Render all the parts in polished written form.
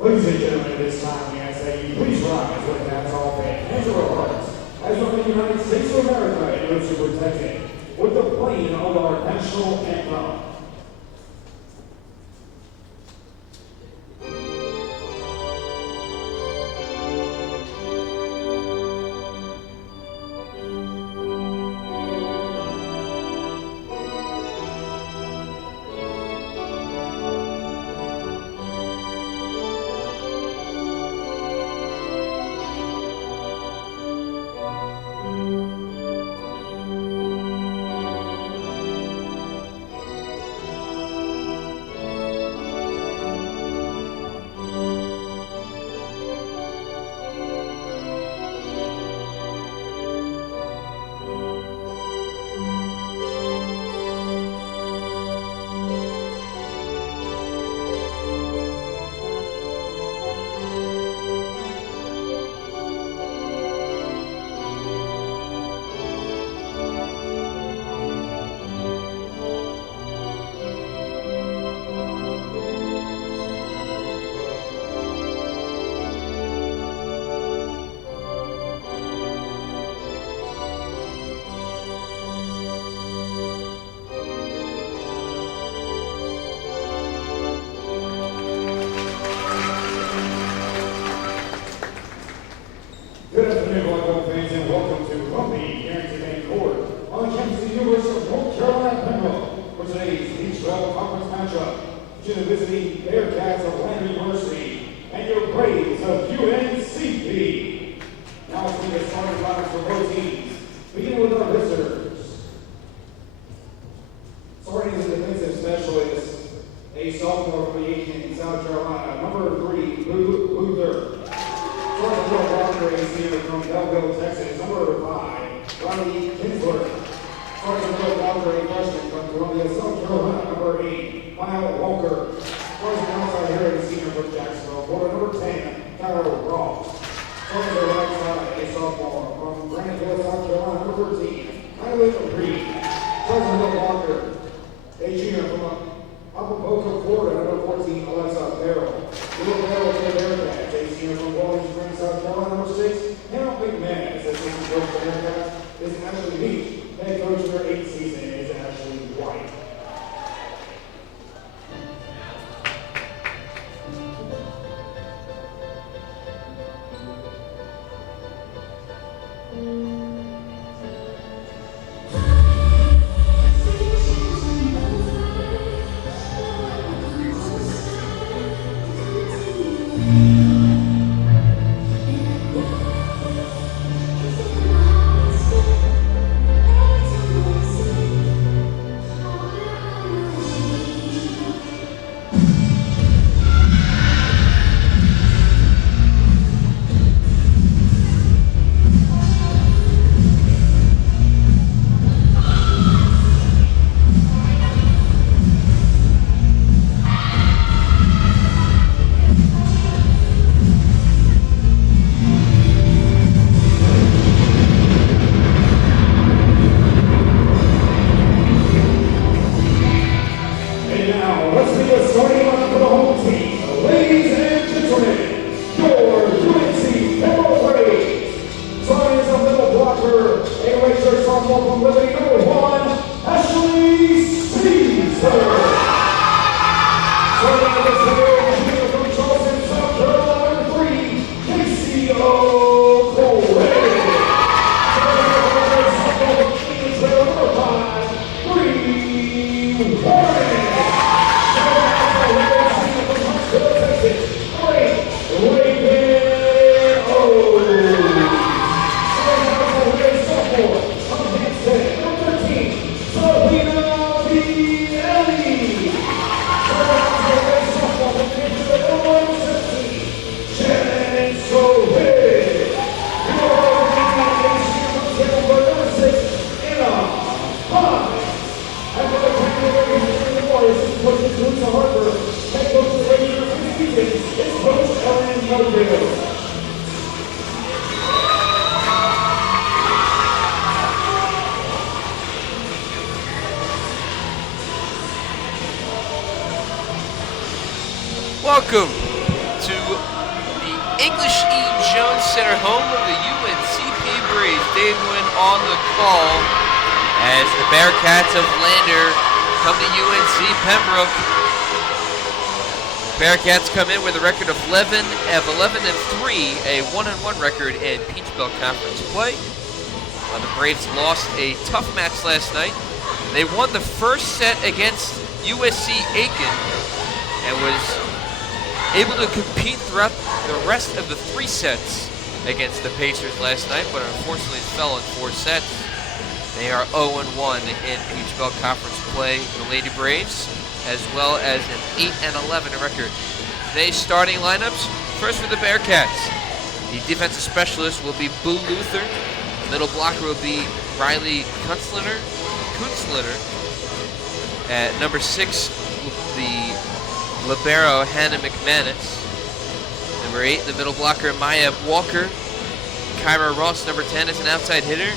Ladies and gentlemen, at this time, we ask that you please rise with hands off and hands over hearts as the United States of America is protected with the playing of our national anthem. Good afternoon, volleyball fans, and welcome to Columbia Guaranteed Bank Court on the campus of the University of North Carolina, Pembroke, for today's East 12 Conference matchup between the visiting Bearcats of Atlanta University and your Braves of UNCP. Now let's see the starting lineups for both teams. Beginning with our visitors. Starting as a defensive specialist, a sophomore from in South Carolina, number 3, Luther. Starting for Walker, a senior from Belleville, Texas, number 5, Ronnie Kinsler. Starting for Walker, a freshman from Columbia, South Carolina, number 8, Kyle Walker. Starting outside here, a senior from Jacksonville, Florida, number 10, Kyle Ross. Starting for right side, a sophomore from Graniteville, South Carolina, number 13, Kylie Reed. Starting for Walker, a junior from Boca, Florida, number 14, Alexa Farrell. Little Farrell for the Bearcats, a senior from Wallington Springs, South Carolina, number 6, Hannah McMahon, assistant coach for the Bearcats, is Ashley Beach. Head coach of their 8th season is Ashley White. Welcome to the English E. Jones Center, home of the UNCP Braves. Dave Wynn on the call as the Bearcats of Lander come to UNC Pembroke. Bearcats come in with a record of 11-3, a 1-1 record in Peach Belt Conference play. The Braves lost a tough match last night. They won the first set against USC Aiken and was able to compete throughout the rest of the 3 sets against the Pacers last night, but unfortunately fell in 4 sets. They are 0-1 in Peach Belt Conference play, the Lady Braves, as well as an 8-11 record. Today's starting lineups, first for the Bearcats. The defensive specialist will be Boo Luther. The middle blocker will be Riley Kunstler. At number 6, the libero Hannah McManus. Number 8, the middle blocker Maya Walker. Kyra Ross, number 10, is an outside hitter,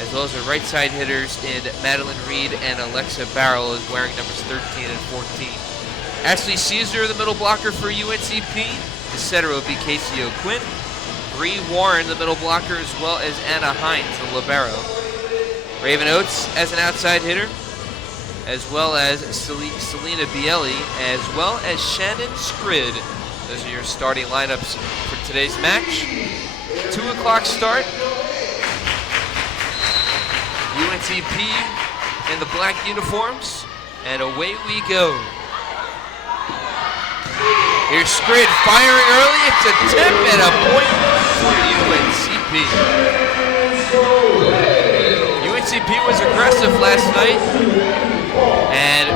as well as the right side hitters in Madeline Reed and Alexa Barrel is wearing numbers 13 and 14. Ashley Caesar, the middle blocker for UNCP. The setter will be Casey O'Quinn. Bree Warren, the middle blocker, as well as Anna Hines, the libero. Raven Oates as an outside hitter, as well as Selena Bielli, as well as Shannon Scrid. Those are your starting lineups for today's match. 2 o'clock start. UNCP in the black uniforms, and away we go. Here's Scrid firing early. It's a tip and a point for UNCP. UNCP was aggressive last night, and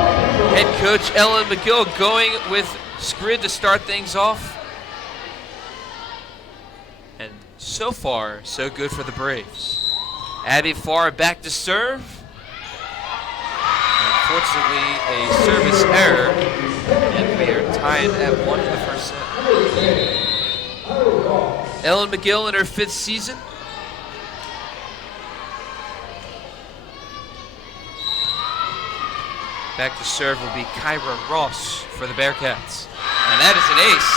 head coach Ellen McGill going with Scrid to start things off. And so far, so good for the Braves. Abby Farr back to serve. Unfortunately, a service error, and we are tied at 1 in the first set. Ellen McGill in her 5th season. Back to serve will be Kyra Ross for the Bearcats. And that is an ace.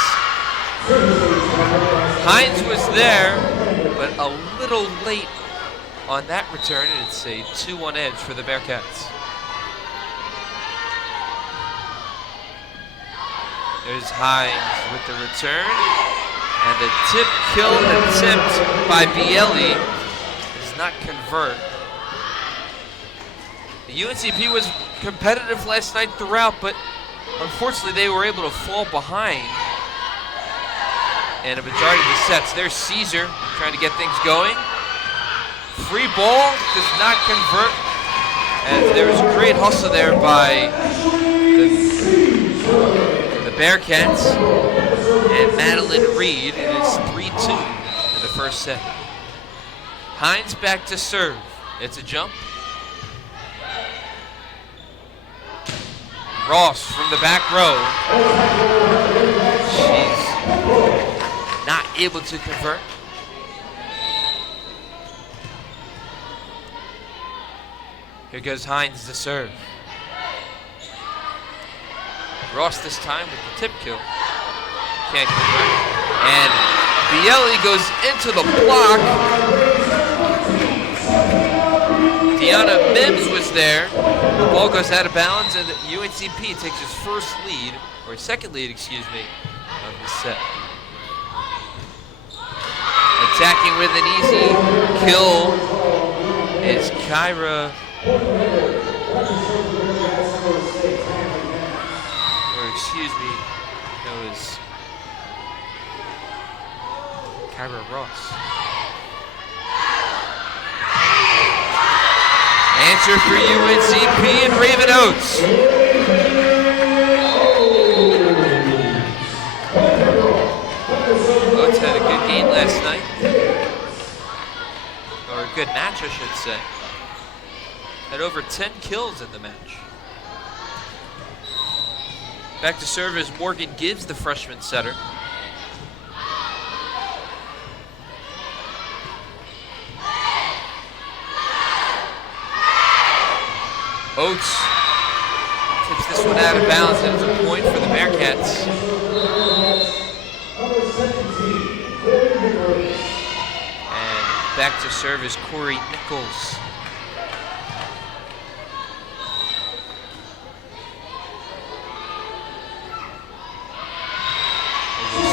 Hines was there, but a little late on that return, and it's a 2-1 edge for the Bearcats. There's Hines with the return, and the tip kill attempt by Bielli does not convert. The UNCP was competitive last night throughout, but unfortunately they were able to fall behind in a majority of the sets. There's Caesar trying to get things going. Free ball does not convert, as there was a great hustle there by the Bearcats and Madeline Reed. It is 3-2 in the first set. Hines back to serve. It's a jump. Ross from the back row. She's not able to convert. Here goes Hines to serve. Ross this time with the tip kill. Can't convert. And Bielli goes into the block. Deanna Mims was there. The ball goes out of bounds, and UNCP takes its first lead, or second lead, excuse me, of the set. Attacking with an easy kill is Kyra excuse me. That was Kyra Ross. Answer for UNCP and Raven Oates. Oates had a good game last night. Or a good match, I should say. Had over 10 kills in the match. Back to serve is Morgan Gibbs, the freshman setter. Oates tips this one out of bounds, and it's a point for the Bearcats. And back to serve is Corey Nichols.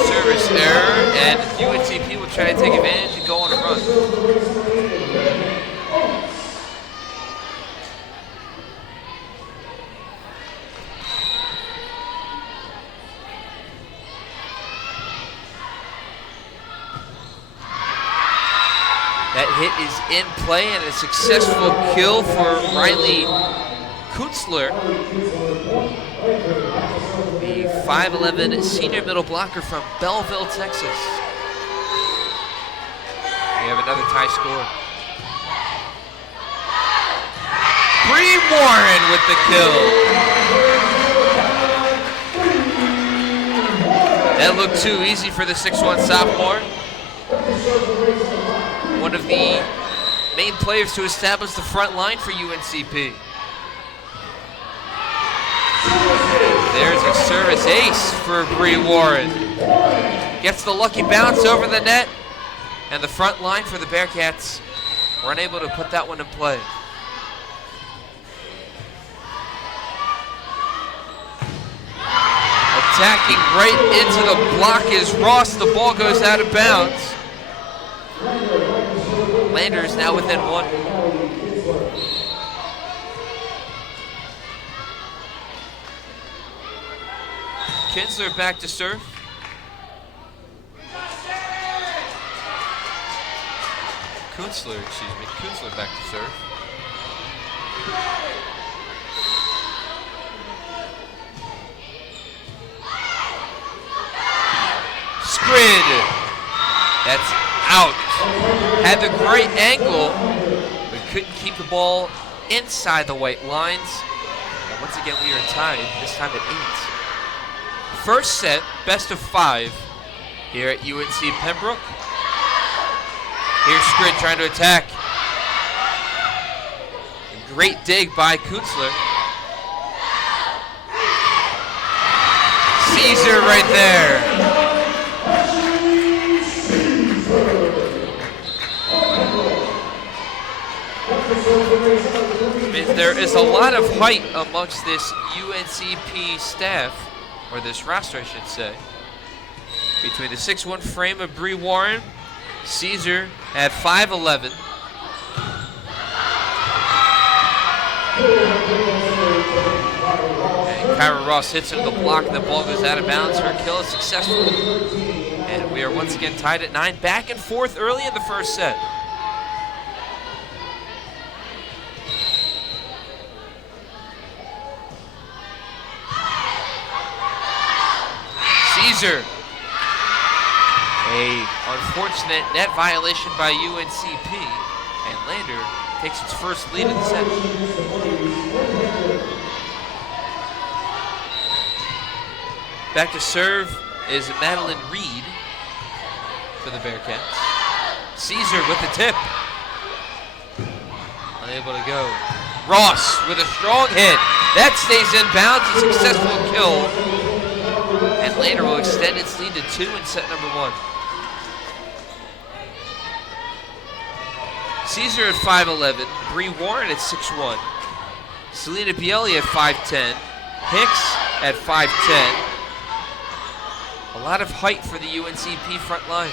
Service error, and UNCP will try to take advantage and go on a run. That hit is in play and a successful kill for Riley Kunstler, the 5'11" senior middle blocker from Belleville, Texas. We have another tie score. Bree Warren with the kill. That looked too easy for the 6'1" sophomore. One of the main players to establish the front line for UNCP. There's a service ace for Bree Warren. Gets the lucky bounce over the net, and the front line for the Bearcats were unable to put that one in play. Attacking right into the block is Ross. The ball goes out of bounds. Lander is now within one. Kinsler back to serve. Kunstler back to serve. Skrid. That's out. Had the great angle, but couldn't keep the ball inside the white lines. And once again, we are tied, this time at 8. First set, best of 5 here at UNC Pembroke. Here's Skrid trying to attack. Great dig by Kunstler. Caesar right there. There is a lot of height amongst this UNCP staff, or this roster I should say, between the 6'1" frame of Bree Warren, Caesar at 5'11", and Kyra Ross hits into the block and the ball goes out of bounds. Her kill is successful, and we are once again tied at 9. Back and forth early in the first set. Caesar. A unfortunate net violation by UNCP, and Lander takes its first lead in the set. Back to serve is Madeline Reed for the Bearcats. Caesar with the tip. Unable to go. Ross with a strong hit. That stays in bounds, a successful kill. And Lander will extend its lead to 2 in set number 1. Caesar at 5'11", Bree Warren at 6'1", Selena Bielli at 5'10", Hicks at 5'10". A lot of height for the UNCP front line.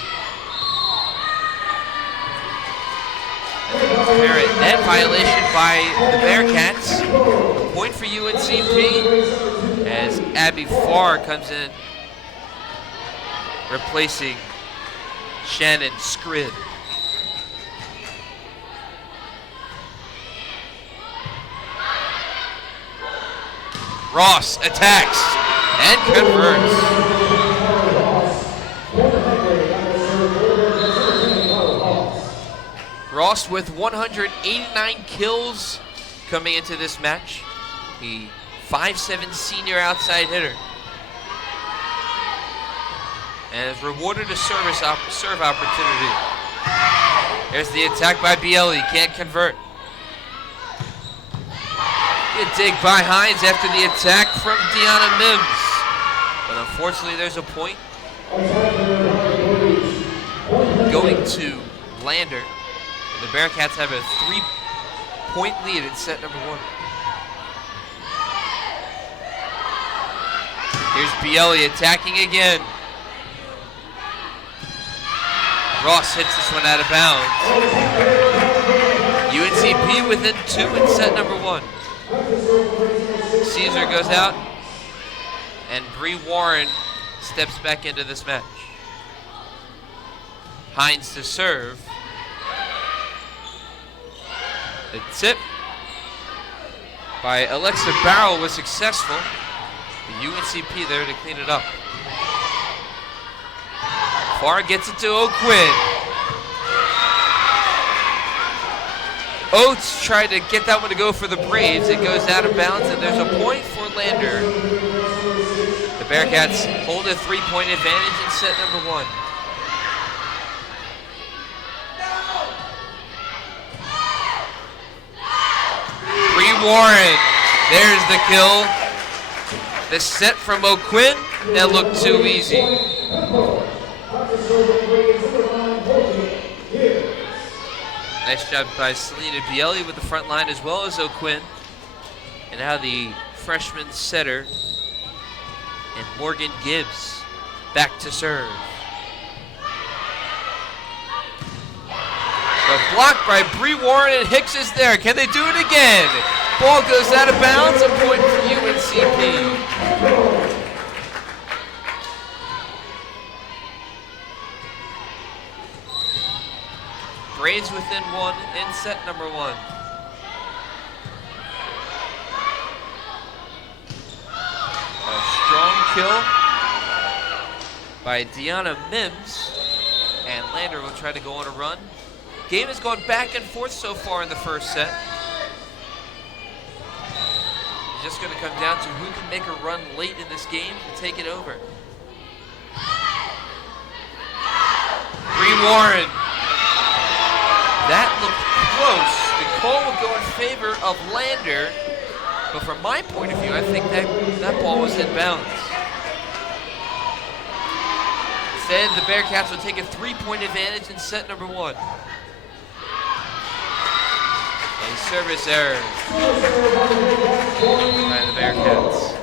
transparent net violation by the Bearcats. A point for UNCP as Abby Farr comes in, replacing Shannon Skrid. Ross attacks and converts. Ross with 189 kills coming into this match. The 5'7" senior outside hitter. And has rewarded a serve opportunity. There's the attack by Bielli, can't convert. Good dig by Hines after the attack from Deanna Mims. But unfortunately there's a point going to Lander. The Bearcats have a 3-point lead in set number 1. Here's Bielli attacking again. Ross hits this one out of bounds. UNCP within 2 in set number 1. Caesar goes out, and Bree Warren steps back into this match. Hines to serve. The tip by Alexa Barrow was successful. The UNCP there to clean it up. Farr gets it to O'Quinn. Oates tried to get that one to go for the Braves. It goes out of bounds, and there's a point for Lander. The Bearcats hold a 3-point advantage in set number 1. Warren, there's the kill. The set from O'Quinn, that looked too easy. Nice job by Selena Bielli with the front line as well as O'Quinn. And now the freshman setter and Morgan Gibbs back to serve. The block by Bree Warren, and Hicks is there. Can they do it again? Ball goes out of bounds, a point for UNCP. Braves within 1 in set number 1. A strong kill by Deanna Mims, and Lander will try to go on a run. Game has gone back and forth so far in the first set. It's just going to come down to who can make a run late in this game to take it over. Bree Warren. That looked close. The call will go in favor of Lander, but from my point of view, I think that ball was in bounds. Instead, the Bearcats will take a 3-point advantage in set number 1. A service error by the Bearcats.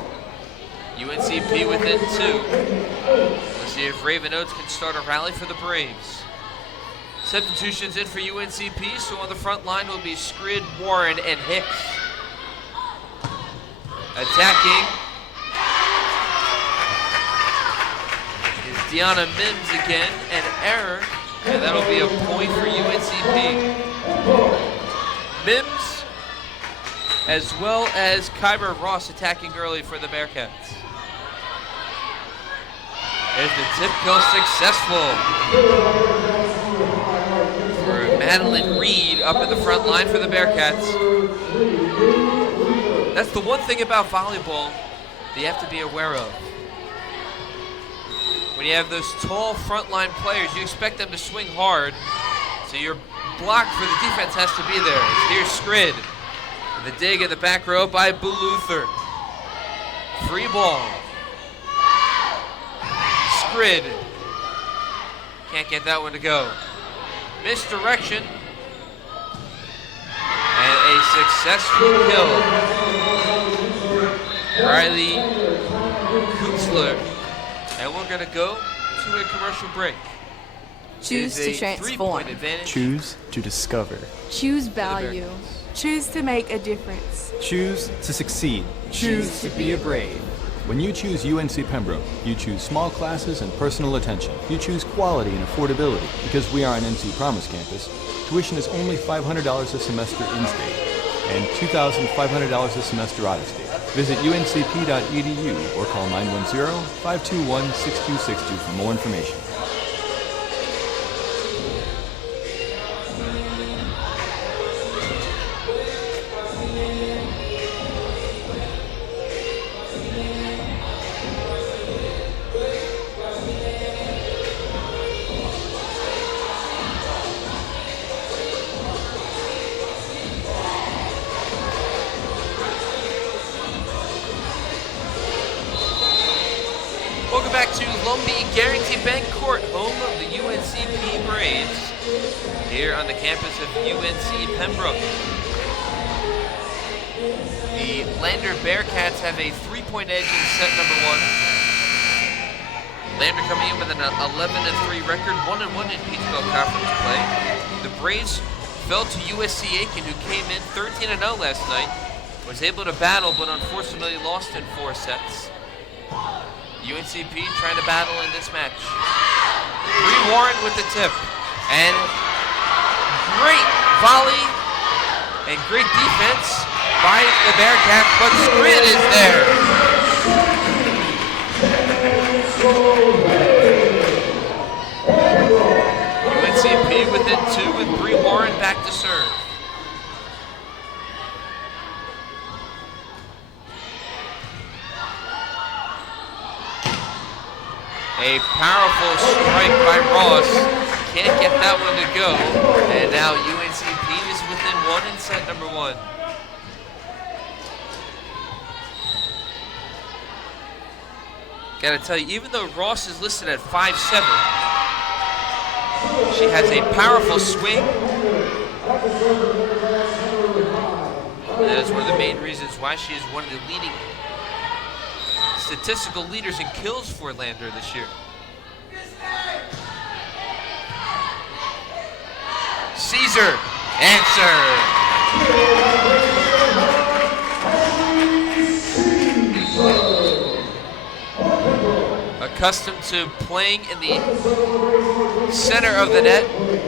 UNCP within 2. Let's see if Raven Oates can start a rally for the Braves. Substitutions in for UNCP, so on the front line will be Skrid, Warren, and Hicks. Attacking is Deanna Mims again, an error, and that'll be a point for UNCP. Mims, as well as Kyber Ross attacking early for the Bearcats. There's the tip kill successful for Madeline Reed up in the front line for the Bearcats. That's the one thing about volleyball that you have to be aware of. When you have those tall frontline players, you expect them to swing hard, so your block for the defense has to be there. Here's Skrid. The dig in the back row by Boo Luther. Free ball. Skrid. Can't get that one to go. Misdirection. And a successful kill. Riley Kunzler. And we're going to go to a commercial break. Choose It is to a transform. 3-point advantage. Choose to discover. Choose value. Choose to make a difference. Choose to succeed. Choose to be a Brave. When you choose UNC Pembroke, you choose small classes and personal attention. You choose quality and affordability. Because we are an NC Promise campus, tuition is only $500 a semester in-state and $2,500 a semester out-of-state. Visit uncp.edu or call 910-521-6262 for more information. Welcome back to Lumbee Guarantee Bank Court, home of the UNCP Braves, here on the campus of UNC Pembroke. The Lander Bearcats have a 3-point edge in set number 1. Lander coming in with an 11-3 record, 1-1 in Peach Belt Conference play. The Braves fell to USC Aiken, who came in 13-0 last night, was able to battle, but unfortunately lost in 4 sets. UNCP trying to battle in this match. Bree Warren with the tip. And great volley and great defense by the Bearcats, but Squid is there. UNCP within 2 with Bree Warren back to serve. A powerful strike by Ross. Can't get that one to go. And now UNCP is within 1 in set number 1. Gotta tell you, even though Ross is listed at 5'7", she has a powerful swing. And that is one of the main reasons why she is one of the leading statistical leaders in kills for Lander this year. Caesar, answer. Accustomed to playing in the center of the net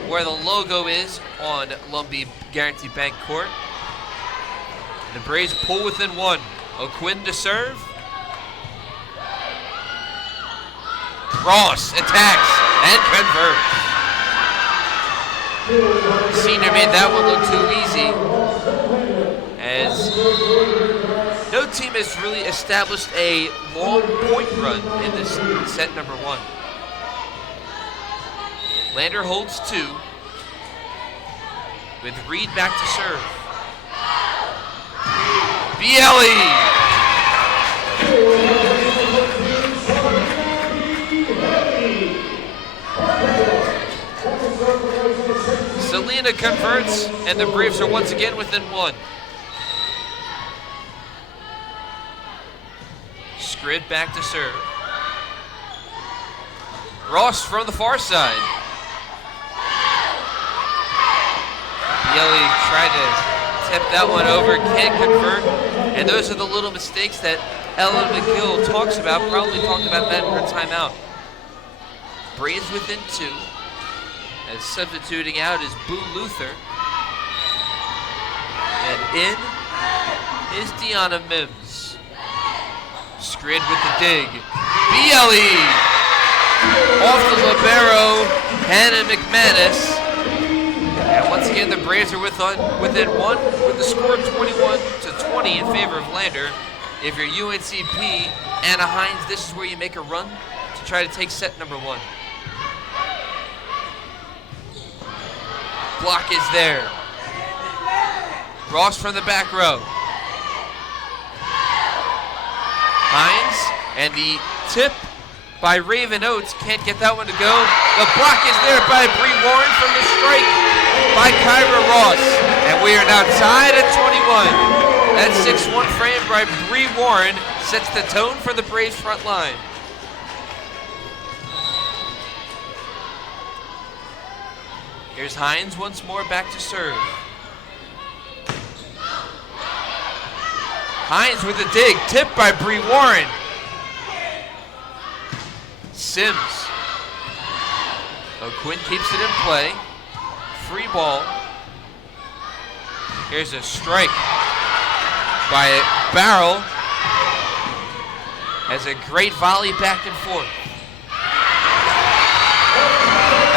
where the logo is on Lumbee Guarantee Bank Court. The Braves pull within 1. O'Quinn to serve. Ross attacks and converts. Senior made that one look too easy, as no team has really established a long point run in this set number 1. Lander holds 2, with Reed back to serve. Bielli! Selena converts, and the Braves are once again within 1. Scrid back to serve. Ross from the far side. Bielli tried to tip that one over, can't convert, and those are the little mistakes that Ellen McGill talks about, probably talked about that in her timeout. Braves within 2. As substituting out is Boo Luther. And in is Deanna Mims. Scrid with the dig. Bielli! Off the libero, Hannah McManus. And once again, the Braves are within 1 with the score 21-20 in favor of Lander. If you're UNCP, Anna Hines, this is where you make a run to try to take set number 1. Block is there. Ross from the back row. Hines, and the tip by Raven Oates. Can't get that one to go. The block is there by Bree Warren from the strike by Kyra Ross. And we are now tied at 21. That 6-1 frame by Bree Warren sets the tone for the Braves front line. Here's Hines once more, back to serve. Hines with a dig, tipped by Bree Warren. Sims. O'Quinn keeps it in play. Free ball. Here's a strike by Barrel. Has a great volley back and forth.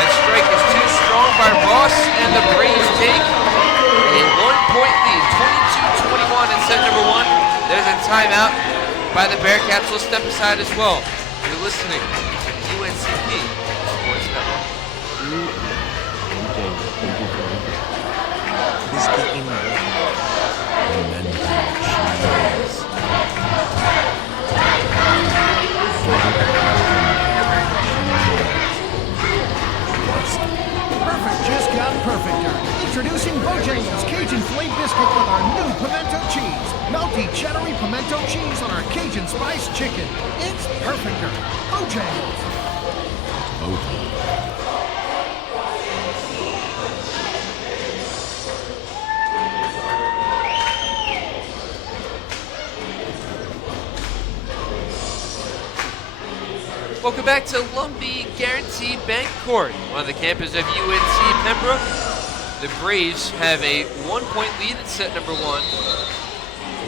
That strike is too strong by Ross, and the Braves take a 1-point lead, 22-21 in set number 1. There's a timeout by the Bearcats. We'll step aside as well. You're listening to UNCP Sports Network. Perfect just got perfecter. Introducing Bojangles Cajun Filet Biscuit with our new pimento cheese. Melty cheddary pimento cheese on our Cajun Spice Chicken. It's perfecter. Bojangles. Welcome back to Lumbee Guarantee Bank Court on the campus of UNC Pembroke. The Braves have a 1-point lead in set number 1.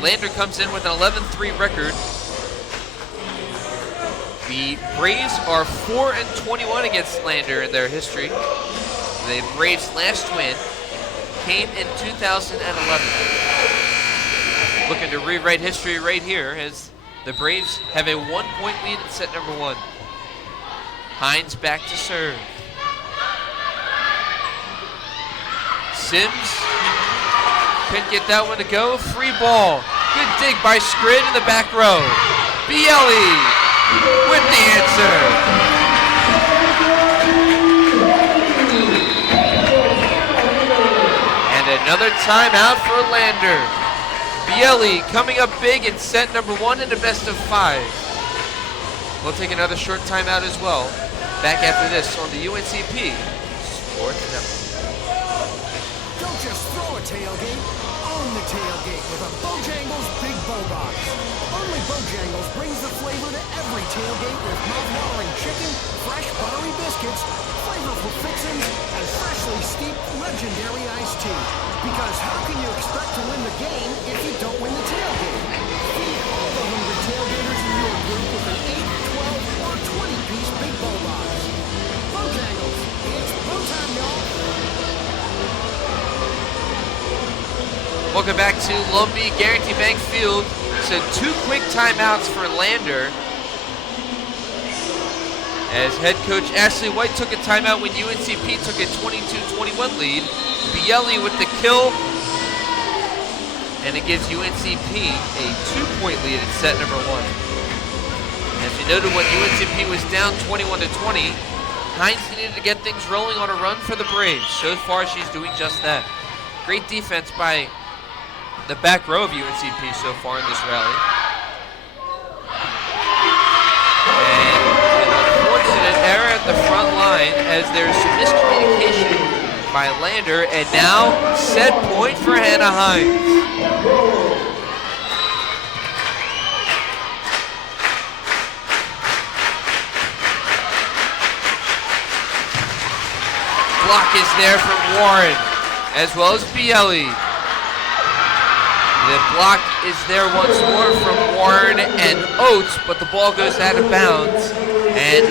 Lander comes in with an 11-3 record. The Braves are 4-21 against Lander in their history. The Braves' last win came in 2011. Looking to rewrite history right here as the Braves have a 1-point lead in set number 1. Hines back to serve. Sims couldn't get that one to go. Free ball. Good dig by Scrid in the back row. Bielli with the answer. And another timeout for Lander. Bielli coming up big in set number 1 in a best of 5. We'll take another short timeout as well. Back after this on the UNCP Sports Network. Don't just throw a tailgate, own the tailgate with a Bojangles Big Bow Box. Only Bojangles brings the flavor to every tailgate with mouth-watering chicken, fresh buttery biscuits, flavorful fixings, and freshly steeped legendary iced tea. Because how can you expect to win the game if you don't win the tailgate? Feed all the hungry tailgaters in your group with an 8, 12, or 20-piece Big Bow Box. Bojangles, it's bow time, y'all. Welcome back to Lumbee Guarantee Bank Field. So 2 quick timeouts for Lander. As head coach Ashley White took a timeout when UNCP took a 22-21 lead. Bielli with the kill. And it gives UNCP a 2-point lead in set number 1. As you noted, when UNCP was down 21-20, Hines needed to get things rolling on a run for the Braves. So far, she's doing just that. Great defense by the back row of UNCP so far in this rally. And an unfortunate error at the front line as there's some miscommunication by Lander, and now set point for Hannah Hines. Block is there from Warren, as well as Bielli. The block is there once more from Warren and Oates, but the ball goes out of bounds, and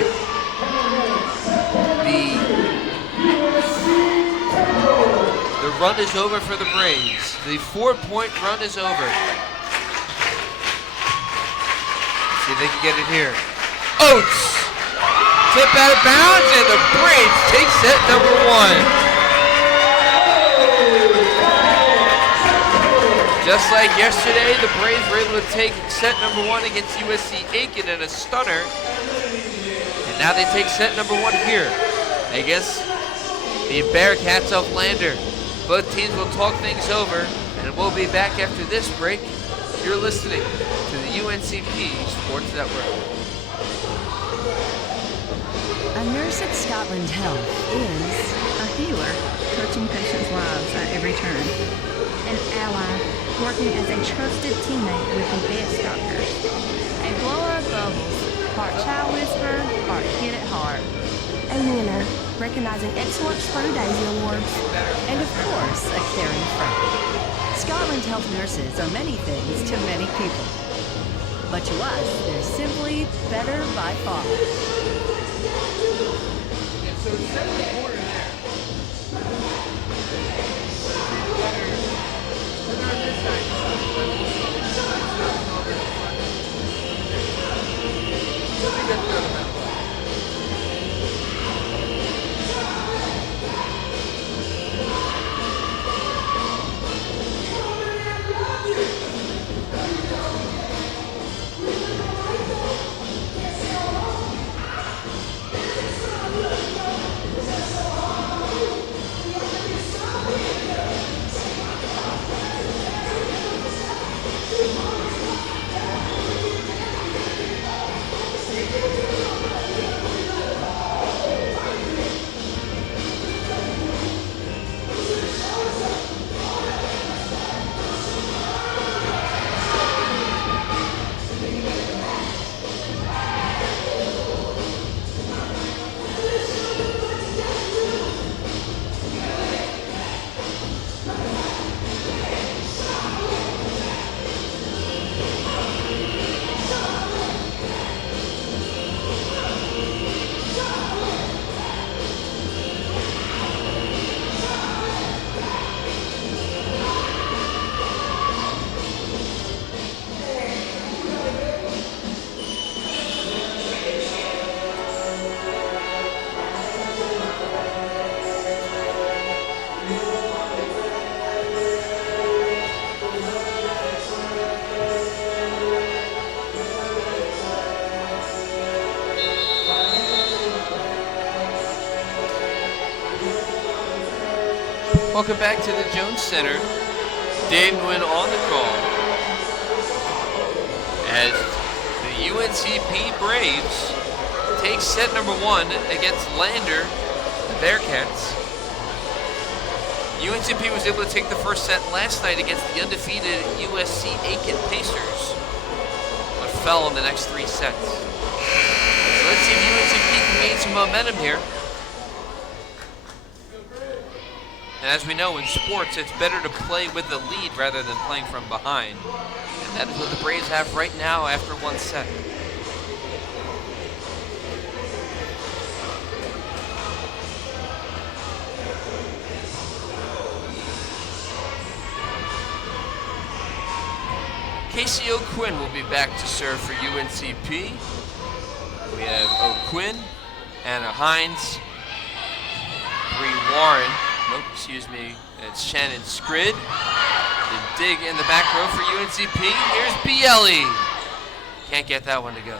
the run is over for the Braves. The 4-point run is over. See if they can get it here. Oates! Tip out of bounds, and the Braves take set number 1. Just like yesterday, the Braves were able to take set number 1 against USC Aiken in a stunner. And now they take set number 1 here against the Bearcats of Lander. Both teams will talk things over, and we'll be back after this break. You're listening to the UNCP Sports Network. A nurse at Scotland Health is a healer, touching patients' lives at every turn. An ally, working as a trusted teammate with the best doctors. A blower of bubbles, part child whisperer, part kid at heart. A winner, recognizing excellence through Daisy Awards. And of course, a caring friend. Scotland Health nurses are many things to many people. But to us, they're simply better by far. So set the corner there. Welcome back to the Jones Center. Dave Nguyen on the call as the UNCP Braves take set number 1 against Lander, the Bearcats. UNCP was able to take the first set last night against the undefeated USC Aiken Pacers, but fell in the next 3 sets. So let's see if UNCP can gain some momentum here. And as we know, in sports, it's better to play with the lead rather than playing from behind. And that is what the Braves have right now after 1 set. Casey O'Quinn will be back to serve for UNCP. We have O'Quinn, Anna Hines, Bree Warren. Nope, excuse me, it's Shannon Scrid. The dig in the back row for UNCP. Here's Bielli. Can't get that one to go.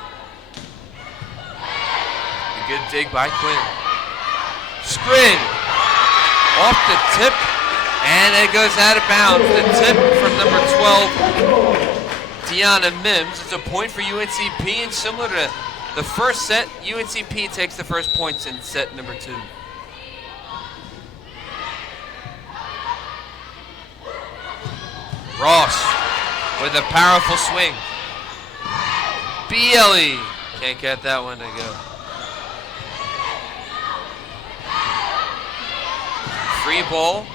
A good dig by Quinn. Scrid off the tip, and it goes out of bounds. The tip from number 12, Deanna Mims. It's a point for UNCP, and similar to the first set, UNCP takes the first points in set number 2. Ross with a powerful swing. Bielli can't get that one to go. Free ball.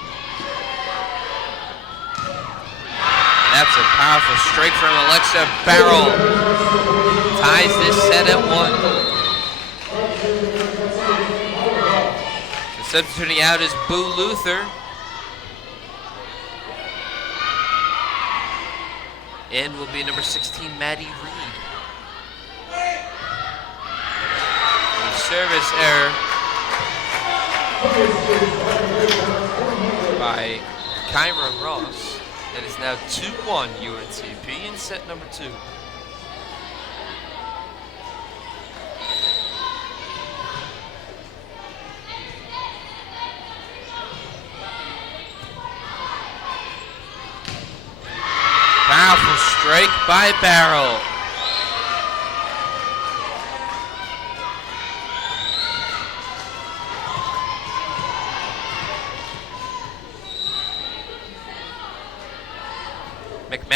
And that's a powerful strike from Alexa Barrel. Ties this set at 1. So substituting out is Boo Luther. In will be number 16, Maddie Reed. A service error by Kyra Ross. It is now 2-1 UNCP in set number 2. Powerful strike by Barrel.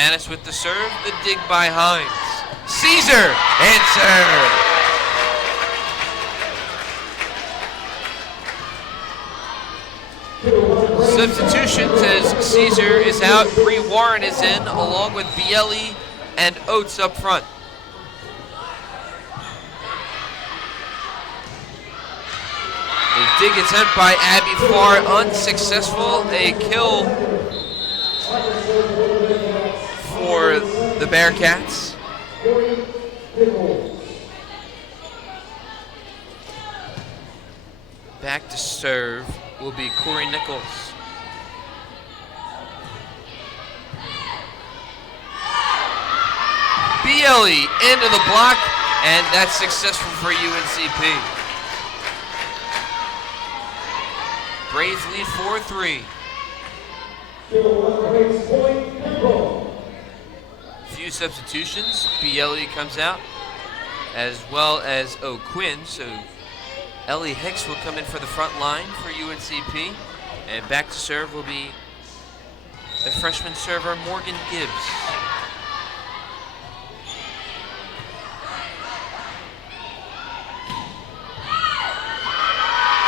McManus with the serve, the dig by Hines. Caesar, answer! Substitutions as Caesar is out, Bree Warren is in, along with Bielli and Oates up front. A dig attempt by Abby Farr, unsuccessful. A kill for the Bearcats. Back to serve will be Corey Nichols. Bielli into the block, and that's successful for UNCP. Braves lead 4-3. Few substitutions. Bielli comes out, as well as O'Quinn, so Ellie Hicks will come in for the front line for UNCP, and back to serve will be the freshman server Morgan Gibbs.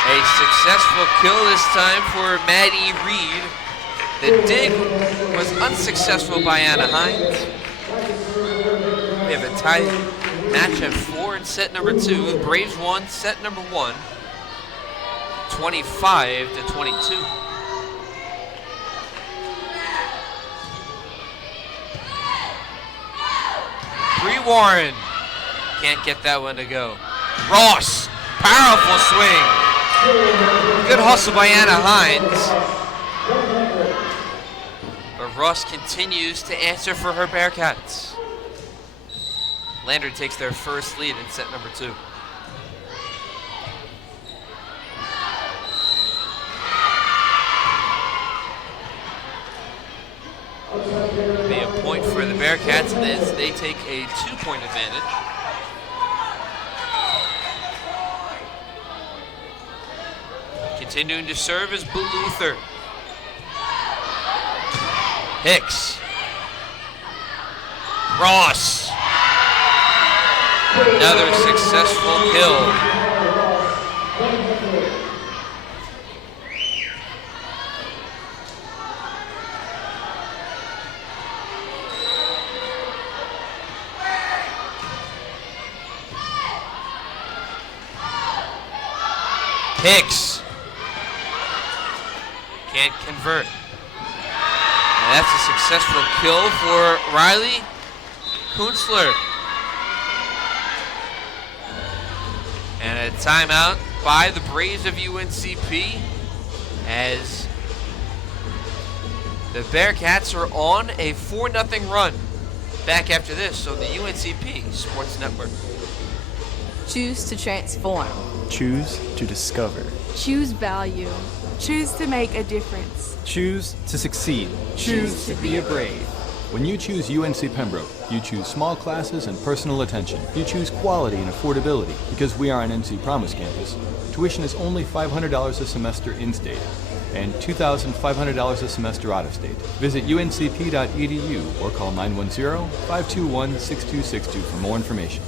A successful kill this time for Maddie Reed. The dig was unsuccessful by Anna Hines. We have a tie match at 4 in set number 2. Braves won set number 1, 25-22. Bree Warren can't get that one to go. Ross, powerful swing. Good hustle by Anna Hines. But Ross continues to answer for her Bearcats. Lander takes their first lead in set number 2. It'll be a point for the Bearcats, and then they take a 2-point advantage. Continuing to serve is Boo Luther. Hicks. Ross. Another successful kill. Hicks can't convert. And that's a successful kill for Riley Kunstler. And a timeout by the Braves of UNCP as the Bearcats are on a 4-0 run. Back after this on the UNCP Sports Network. Choose to transform. Choose to discover. Choose value. Choose to make a difference. Choose to succeed. Choose to be a Brave. When you choose UNC Pembroke, you choose small classes and personal attention. You choose quality and affordability. Because we are an NC Promise campus, tuition is only $500 a semester in-state and $2,500 a semester out-of-state. Visit uncp.edu or call 910-521-6262 for more information.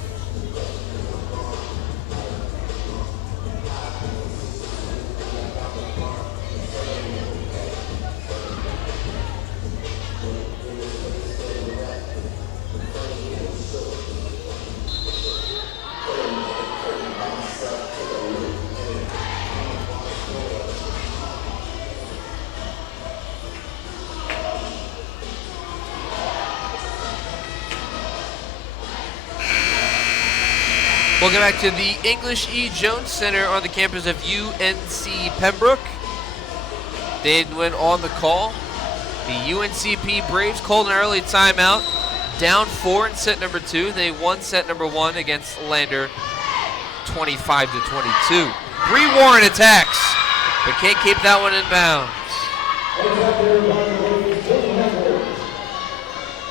Welcome back to the English E. Jones Center on the campus of UNC Pembroke. Dave went on the call. The UNCP Braves called an early timeout. Down 4 in set number 2. They won set number 1 against Lander 25-22. Bree Warren attacks, but can't keep that one in bounds.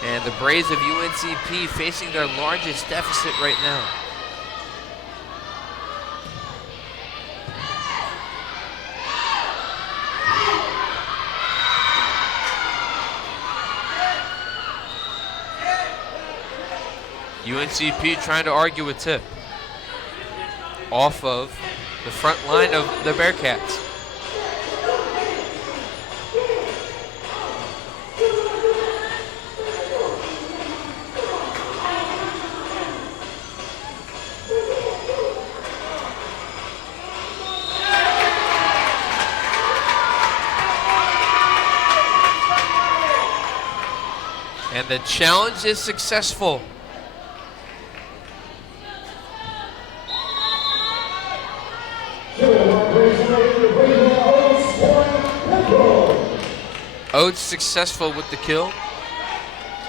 And the Braves of UNCP facing their largest deficit right now. UNCP trying to argue a tip off of the front line of the Bearcats. And the challenge is successful. Oates successful with the kill,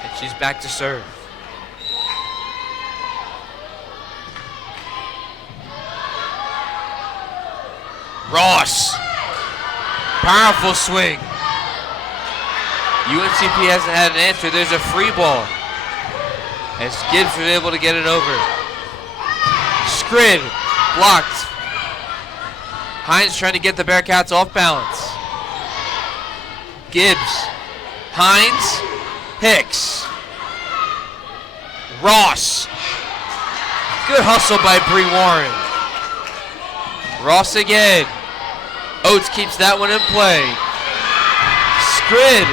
and she's back to serve. Ross, powerful swing. UNCP hasn't had an answer. There's a free ball as Gibbs was able to get it over. Scrid blocked. Hines trying to get the Bearcats off balance. Gibbs, Hines, Hicks, Ross. Good hustle by Bree Warren. Ross again. Oates keeps that one in play. Scrid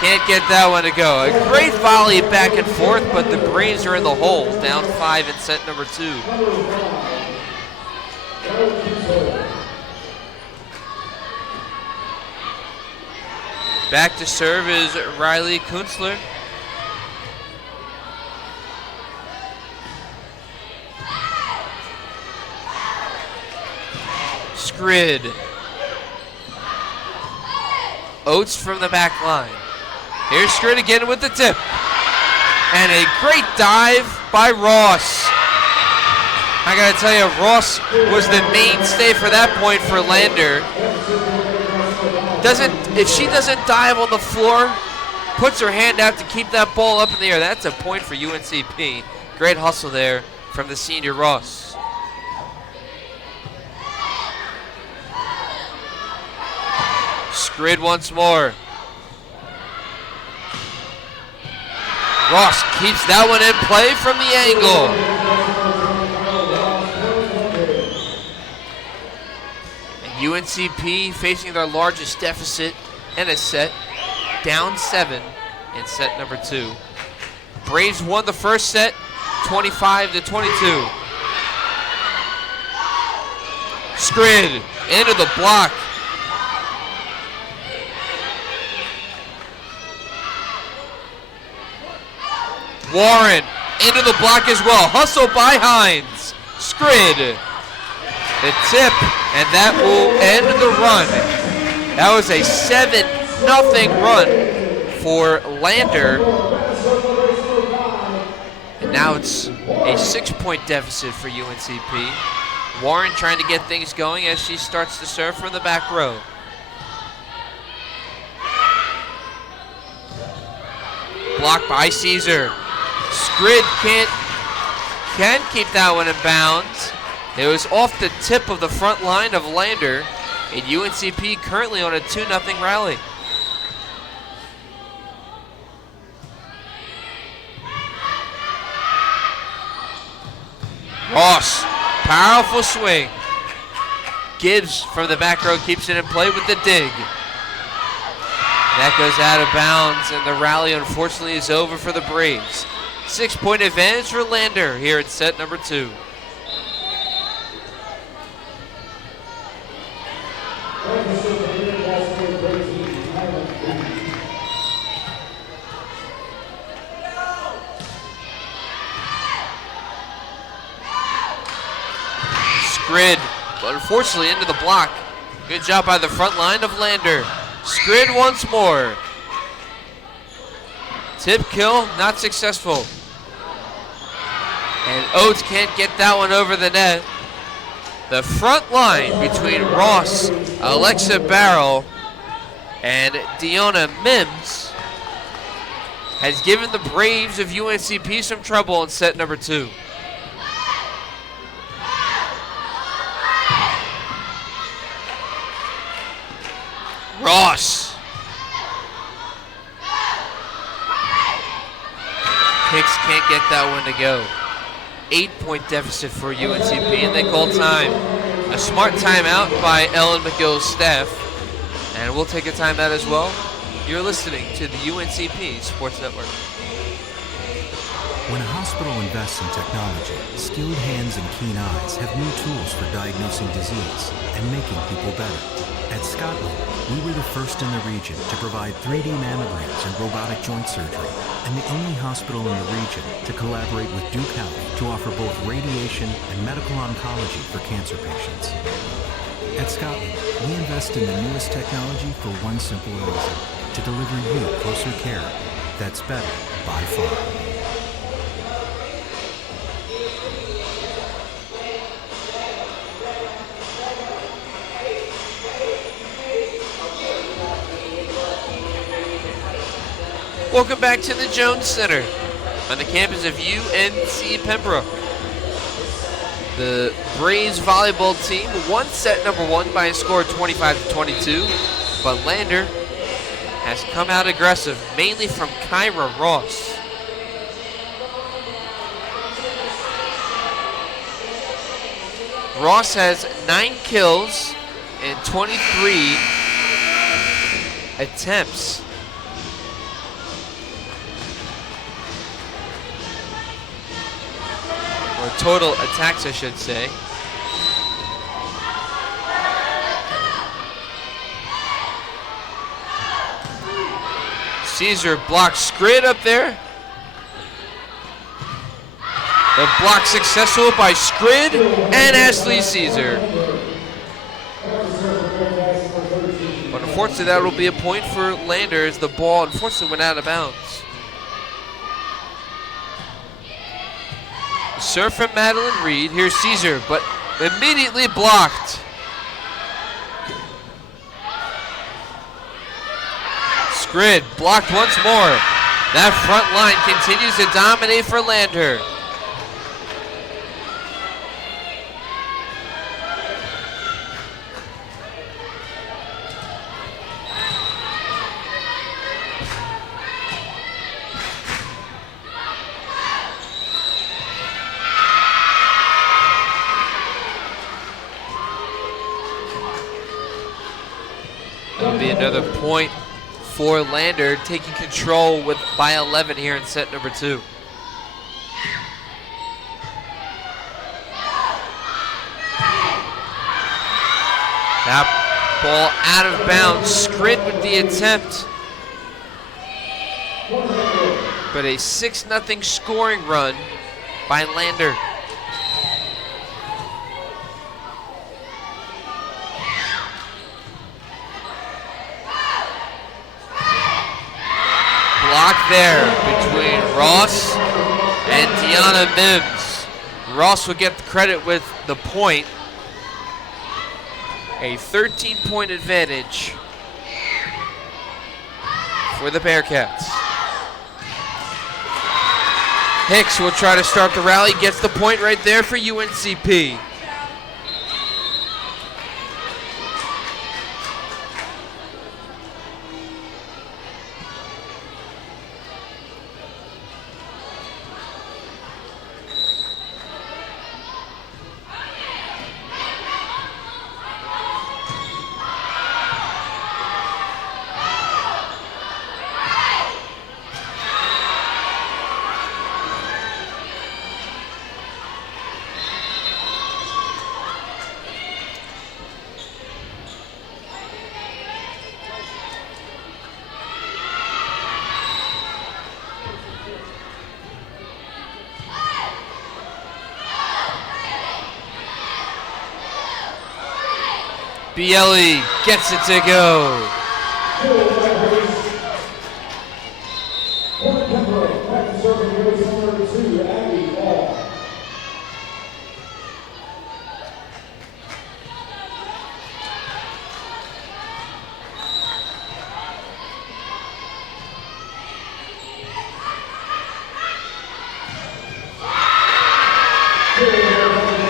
can't get that one to go. A great volley back and forth, but the Braves are in the hole, down 5 in set number 2. Back to serve is Riley Kunstler. Scrid. Oates from the back line. Here's Scrid again with the tip. And a great dive by Ross. I gotta tell you, Ross was the mainstay for that point for Lander. If she doesn't dive on the floor, puts her hand out to keep that ball up in the air, that's a point for UNCP. Great hustle there from the senior Ross. Scrid once more. Ross keeps that one in play from the angle. And UNCP facing their largest deficit in a set, down 7 in set number 2. Braves won the first set, 25-22. Scrid into the block. Warren into the block as well. Hustle by Hines. Scrid. The tip, and that will end the run. That was a 7-0 run for Lander. And now it's a 6-point deficit for UNCP. Warren trying to get things going as she starts to serve from the back row. Blocked by Caesar. Scrid can keep that one in bounds. It was off the tip of the front line of Lander, and UNCP currently on a 2-0 rally. Ross, powerful swing. Gibbs from the back row keeps it in play with the dig. That goes out of bounds, and the rally unfortunately is over for the Braves. 6-point advantage for Lander here in set number 2. Scrid, but unfortunately into the block. Good job by the front line of Lander. Scrid once more. Tip kill, not successful. And Oates can't get that one over the net. The front line between Ross, Alexa Barrow, and Deanna Mims has given the Braves of UNCP some trouble in set number 2. Ross. Hicks can't get that one to go. 8-point deficit for UNCP, and they call time. A smart timeout by Ellen McGill's staff, and we'll take a timeout as well. You're listening to the UNCP Sports Network. When a hospital invests in technology, skilled hands and keen eyes have new tools for diagnosing disease and making people better. At Scotland, we were the first in the region to provide 3D mammograms and robotic joint surgery, and the only hospital in the region to collaborate with Duke Health to offer both radiation and medical oncology for cancer patients. At Scotland, we invest in the newest technology for one simple reason: to deliver you closer care that's better by far. Welcome back to the Jones Center on the campus of UNC Pembroke. The Braves volleyball team won set number 1 by a score of 25-22, but Lander has come out aggressive, mainly from Kyra Ross. Ross has 9 kills and 23 attempts. Or total attacks, I should say. Caesar blocks Skrid up there. The block successful by Skrid and Ashley Caesar. But unfortunately, that will be a point for Lander as the ball unfortunately went out of bounds. Serve from Madeline Reed. Here's Caesar, but immediately blocked. Skrid blocked once more. That front line continues to dominate for Lander. That'll be another point for Lander, taking control by 11 here in set number 2. That ball out of bounds. Skrid with the attempt. But a 6-0 scoring run by Lander. Block there between Ross and Deanna Mims. Ross will get the credit with the point. A 13-point advantage for the Bearcats. Hicks will try to start the rally, gets the point right there for UNCP. Bielli gets it to go.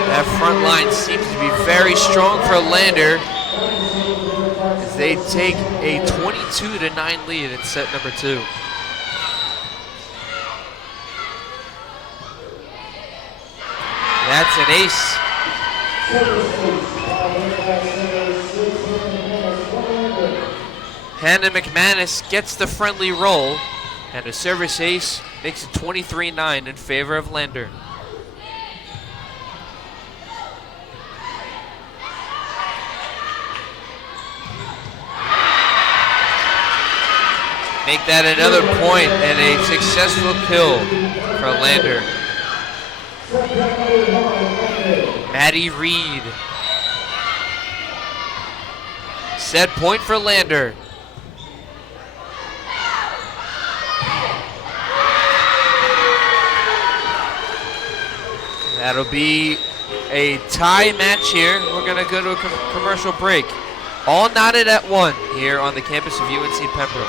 That front line seems to be very strong for Lander as they take a 22-9 lead in set number 2. That's an ace. Hannah McManus gets the friendly roll, and a service ace makes it 23-9 in favor of Lander. Make that another point and a successful kill for Lander. Maddie Reed. Set point for Lander. That'll be a tie match here. We're going to go to a commercial break. All knotted at 1 here on the campus of UNC Pembroke.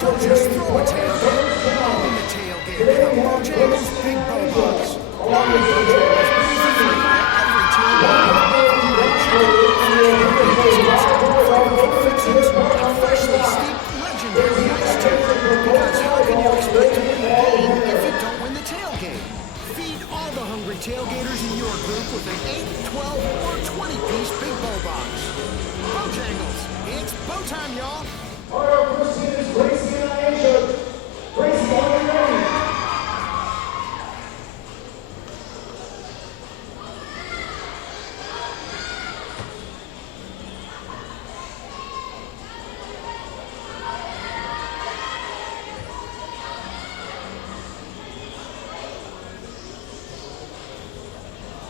Don't just throw a tailgate, own the tailgate with a Bojangles Big Bow Box. Only Bojangles brings the flavor to every tailgate with chicken, biscuits, flavorful fixings, and freshly steeped legendary iced tea. Because how can you expect to win the game if you don't win the tailgate? Feed all the hungry tailgaters in your group with an 8, 12, or 20-piece Big Bow Box. Bojangles, it's bow time, y'all. Our first team is Gracie and Aisha. Gracie, are you ready?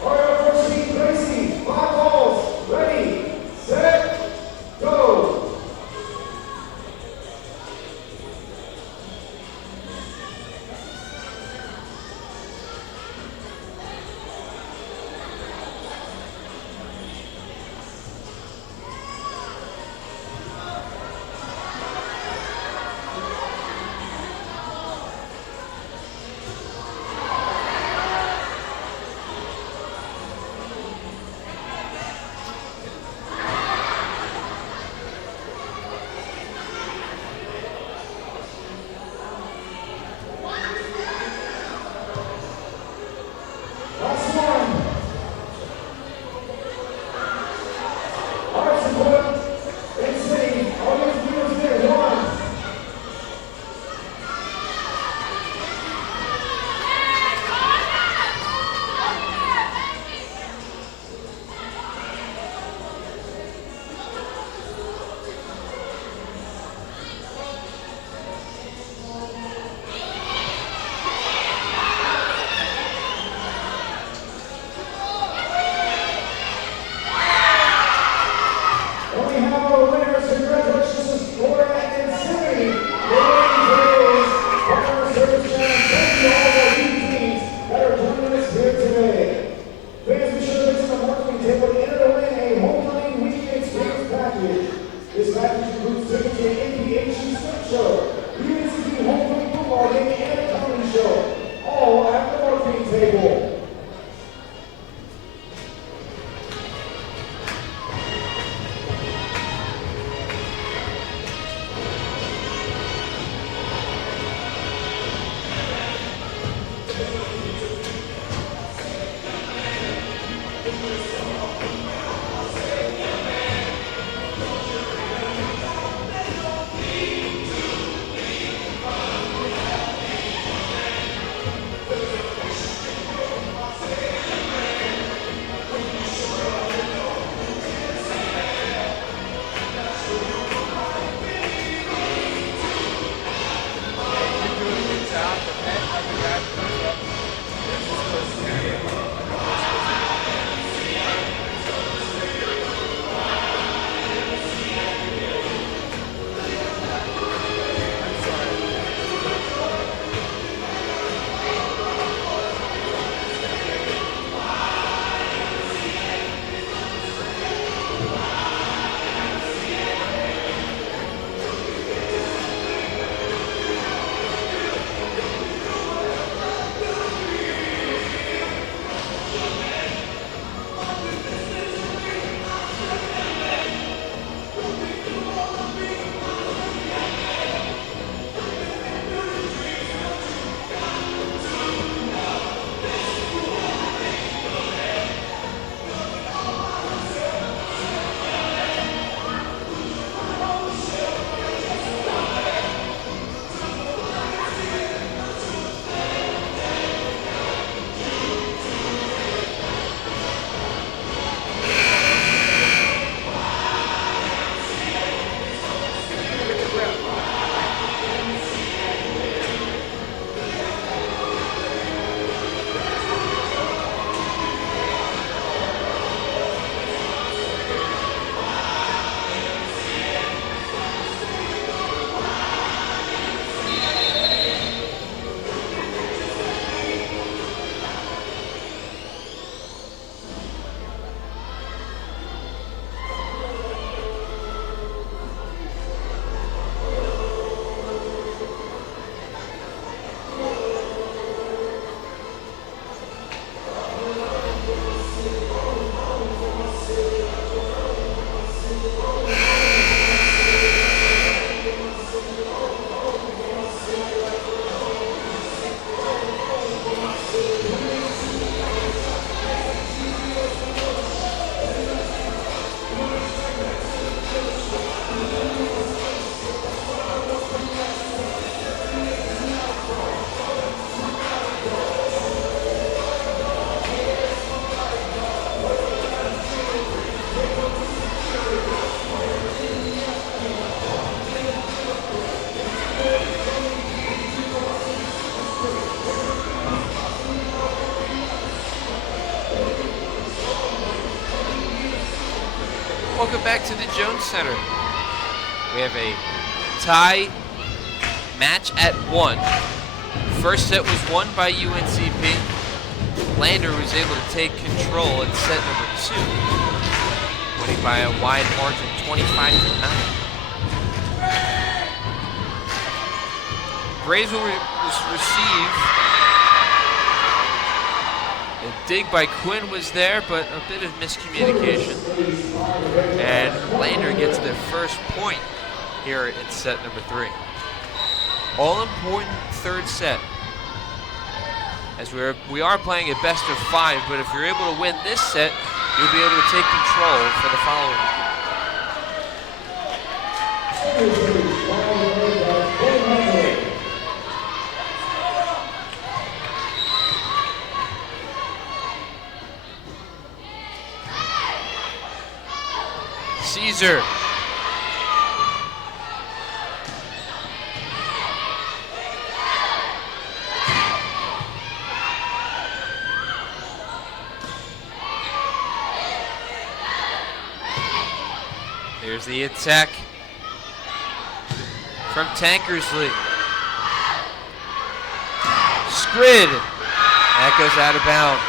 Our first team, Gracie. welcome back to the Jones Center. We have a tie match at 1. First set was won by UNCP. Lander was able to take control in set number 2, winning by a wide margin, 25-9. Braves will receive. A dig by Quinn was there, but a bit of miscommunication. And Lander gets their first point here in set number 3. All important third set. As we are playing a best of 5, but if you're able to win this set, you'll be able to take control for the following. Caesar. Here's the attack from Tankersley. Skrid. That goes out of bounds.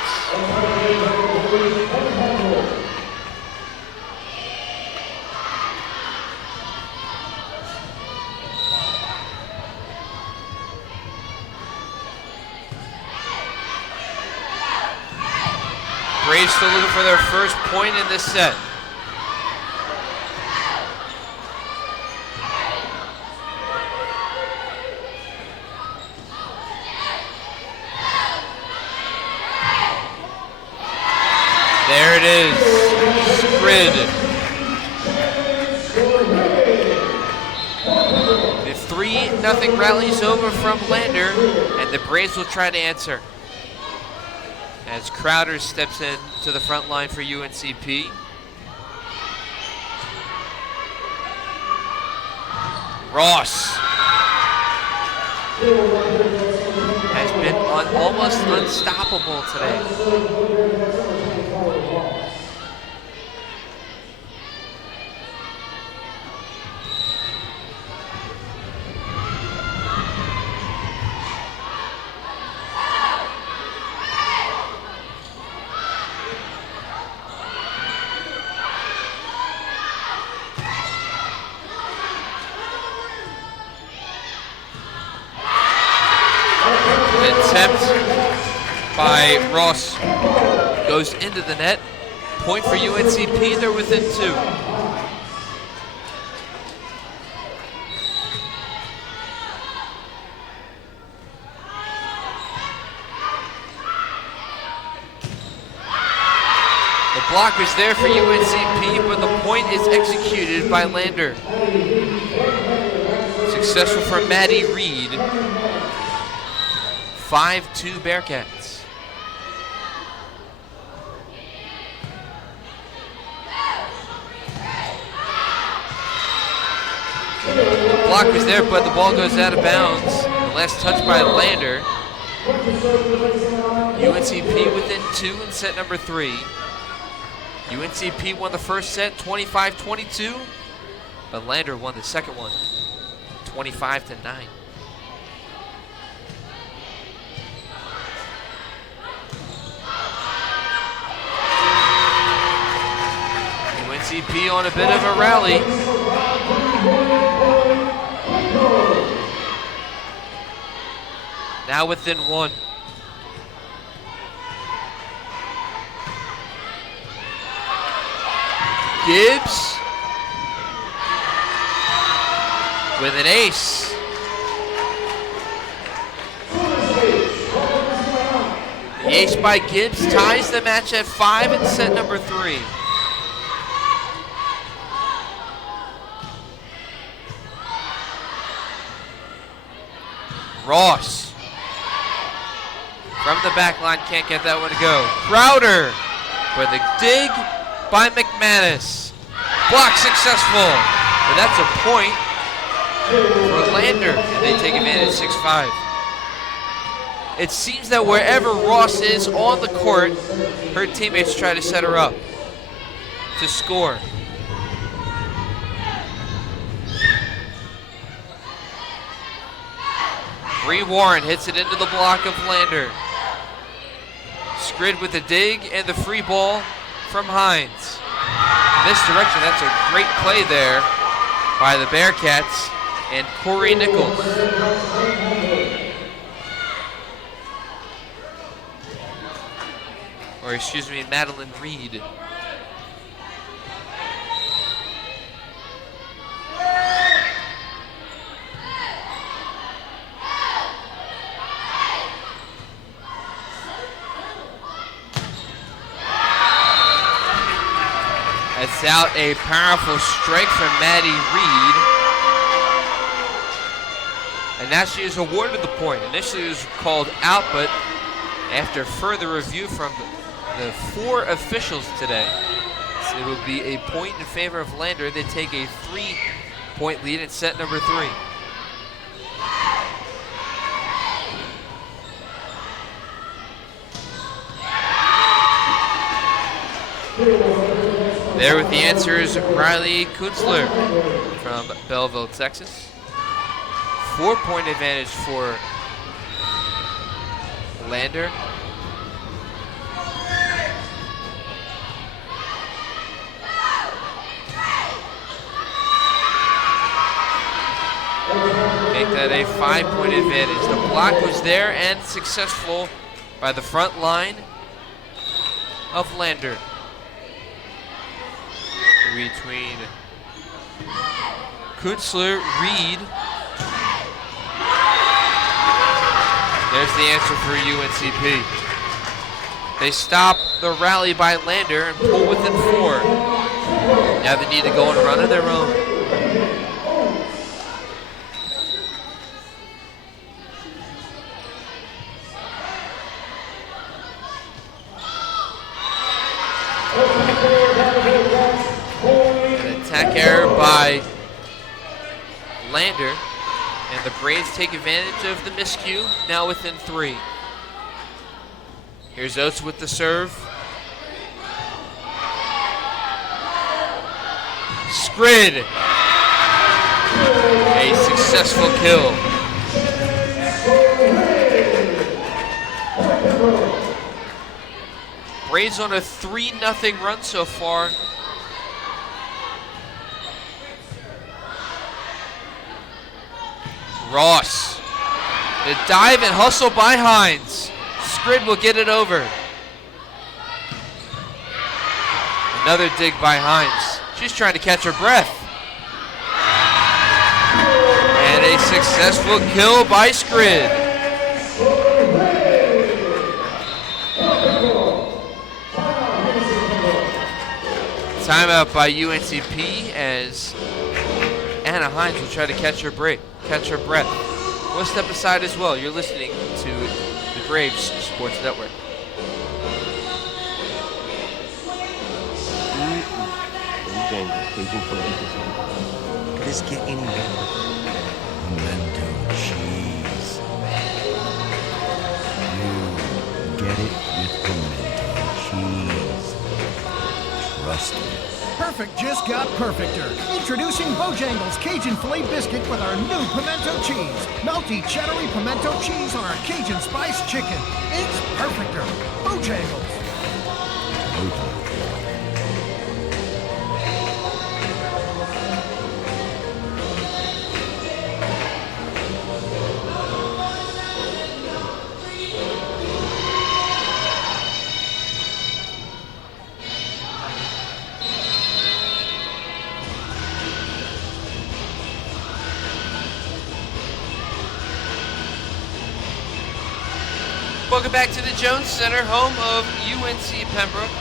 Braves still looking for their first point in this set. There it is, Skrid. The 3-0 rally's over from Lander, and the Braves will try to answer. As Crowder steps in to the front line for UNCP. Ross has been almost unstoppable today. Attempt by Ross goes into the net. Point for UNCP, they're within 2. The block is there for UNCP, but the point is executed by Lander. Successful for Maddie Reed. 5-2 Bearcats. The block was there, but the ball goes out of bounds. The last touch by Lander. UNCP within 2 in set number 3. UNCP won the first set 25-22, but Lander won the second one 25-9. UNCP on a bit of a rally. Now within 1. Gibbs with an ace. The ace by Gibbs ties the match at 5 in set number 3. Ross from the back line, can't get that one to go. Crowder with a dig by McManus. Block successful, but that's a point for Lander, and they take advantage 6-5. It seems that wherever Ross is on the court, her teammates try to set her up to score. Bree Warren hits it into the block of Lander. Skrid with the dig and the free ball from Hines. Misdirection, that's a great play there by the Bearcats and Corey Nichols. Or excuse me, Madeline Reed. That's out a powerful strike from Maddie Reed. And now she is awarded the point. Initially it was called out, but after further review from the 4 officials today, it will be a point in favor of Lander. They take a 3-point lead in set number 3. There with the answers, Riley Kunzler from Belleville, Texas. 4-point advantage for Lander. Make that a 5-point advantage. The block was there and successful by the front line of Lander. Between Kunzler, Reed. There's the answer for UNCP. They stop the rally by Lander and pull within 4. Now they need to go on a run of their own. Attack error by Lander, and the Braves take advantage of the miscue, now within 3. Here's Oates with the serve. Skrid, a successful kill. Braves on a 3-0 run so far. Ross. The dive and hustle by Hines. Skrid will get it over. Another dig by Hines. She's trying to catch her breath. And a successful kill by Skrid. Timeout by UNCP as Anna Hines will try to catch her breath. We'll step aside as well. You're listening to the Braves Sports Network. Could this get any better? Pimento cheese. You get it with pimento cheese. Trust me. Perfect just got perfecter. Introducing Bojangles Cajun Filet Biscuit with our new pimento cheese. Melty, cheddary pimento cheese on our Cajun Spice Chicken. It's perfecter. Bojangles. Welcome back to the Jones Center, home of UNC Pembroke.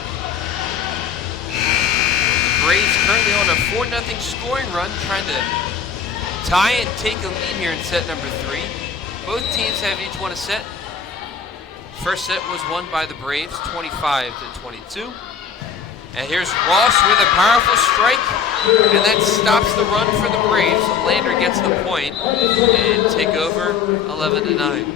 Braves currently on a 4-0 scoring run, trying to tie and take a lead here in set number 3. Both teams have each won a set. First set was won by the Braves, 25-22. And here's Ross with a powerful strike, and that stops the run for the Braves. Lander gets the point and take over 11-9.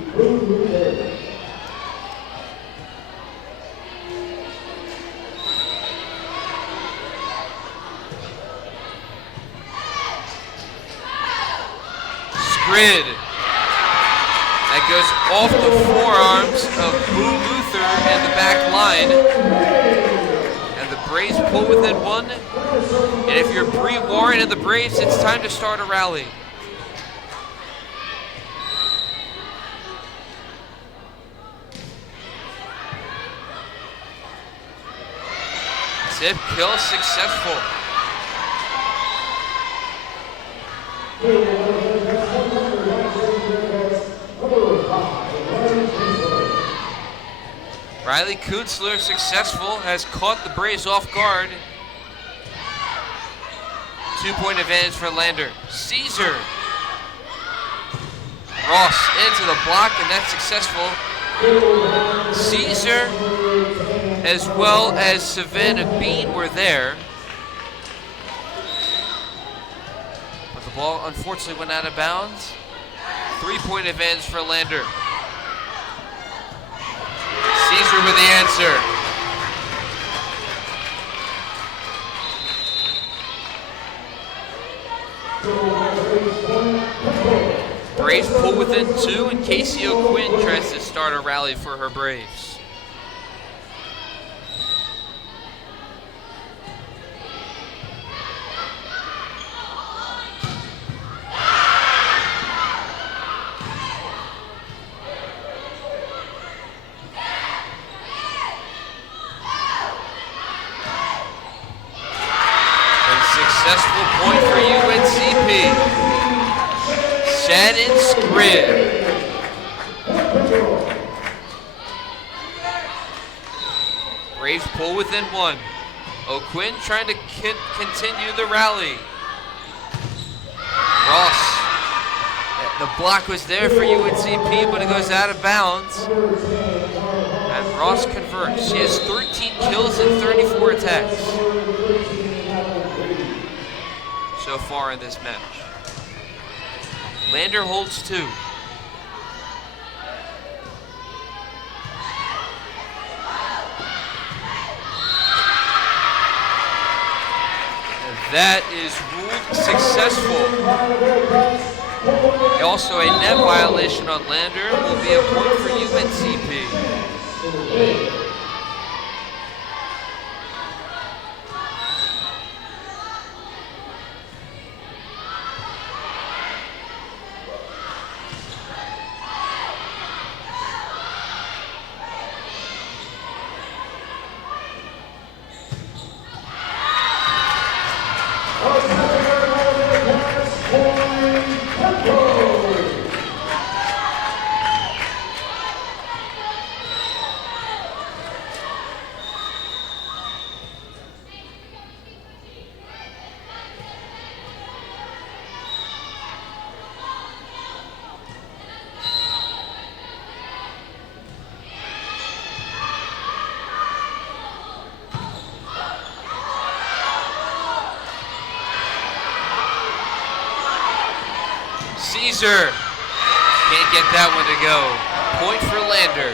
Skrid off the forearms of Boo Luther and the back line. And the Braves pull within one. And if you're Bree Warren and the Braves, it's time to start a rally. Tip kill successful. Riley Kuntzler successful, has caught the Braves off guard. 2-point advantage for Lander. Caesar. Ross into the block, and that's successful. Caesar as well as Savannah Bean were there. But the ball unfortunately went out of bounds. 3-point advantage for Lander. Caesar with the answer. Braves pull within 2, and Casey O'Quinn tries to start a rally for her Braves. Successful point for UNCP. Shannon Scribb. Braves pull within 1. O'Quinn trying to continue the rally. Ross. The block was there for UNCP, but it goes out of bounds. And Ross converts. She has 13 kills and 34 attacks so far in this match. Lander holds 2. And that is ruled successful. Also a net violation on Lander will be a point for UNCP. Caesar can't get that one to go. Point for Lander.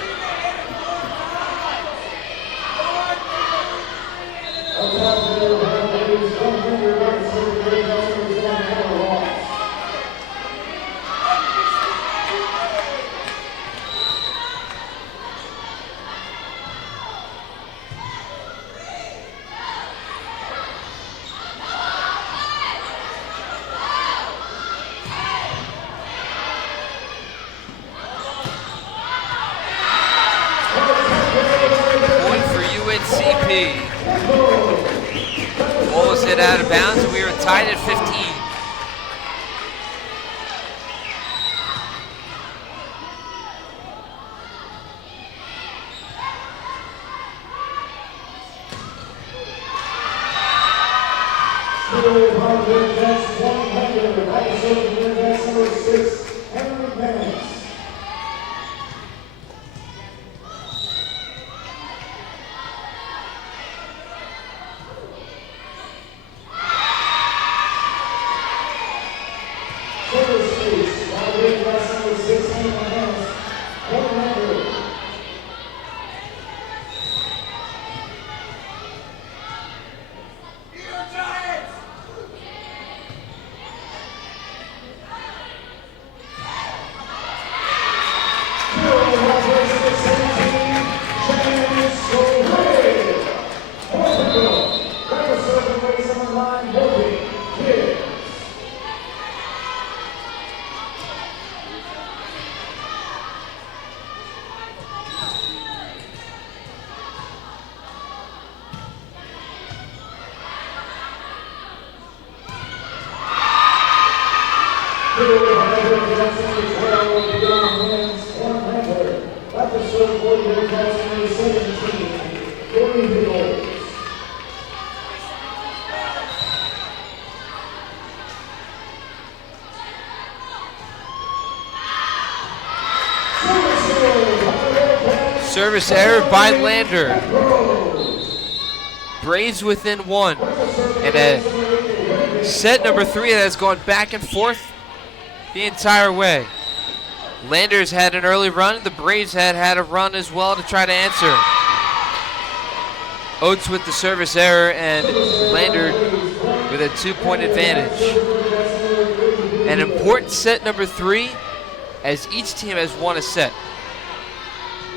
Ball is hit out of bounds, and we are tied at 15. Service error by Lander. Braves within 1. And a set number 3 that has gone back and forth the entire way. Lander's had an early run. The Braves had a run as well to try to answer. Oates with the service error and Lander with a 2-point advantage. An important set number 3 as each team has won a set.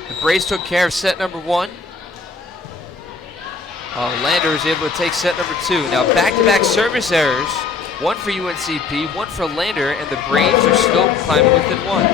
The Braves took care of set number 1. Lander was able to take set number 2. Now back-to-back service errors. 1 for UNCP, 1 for Lander, and the Braves are still climbing within 1.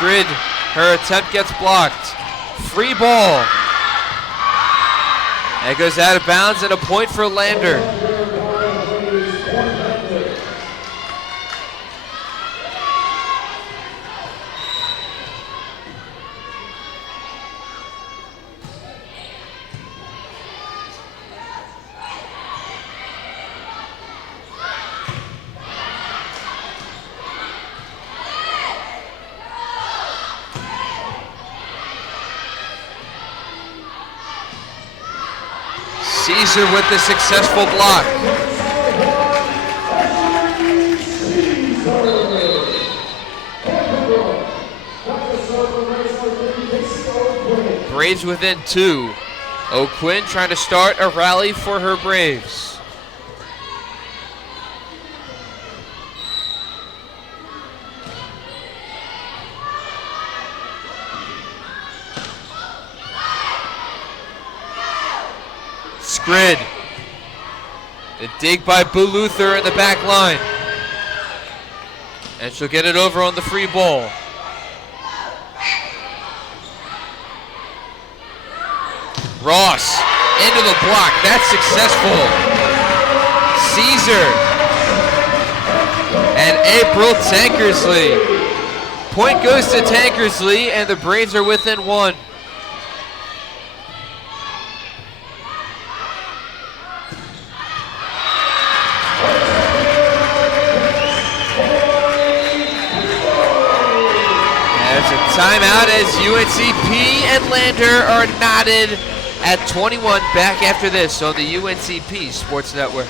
Grid, her attempt gets blocked. Free ball. That goes out of bounds and a point for Lander. Caesar with the successful block. Braves within 2. O'Quinn trying to start a rally for her Braves. Grid. The dig by Boo Luther in the back line. And she'll get it over on the free ball. Ross into the block. That's successful. Caesar. And April Tankersley. Point goes to Tankersley, and the Braves are within 1. Timeout as UNCP and Lander are knotted at 21. Back after this on the UNCP Sports Network.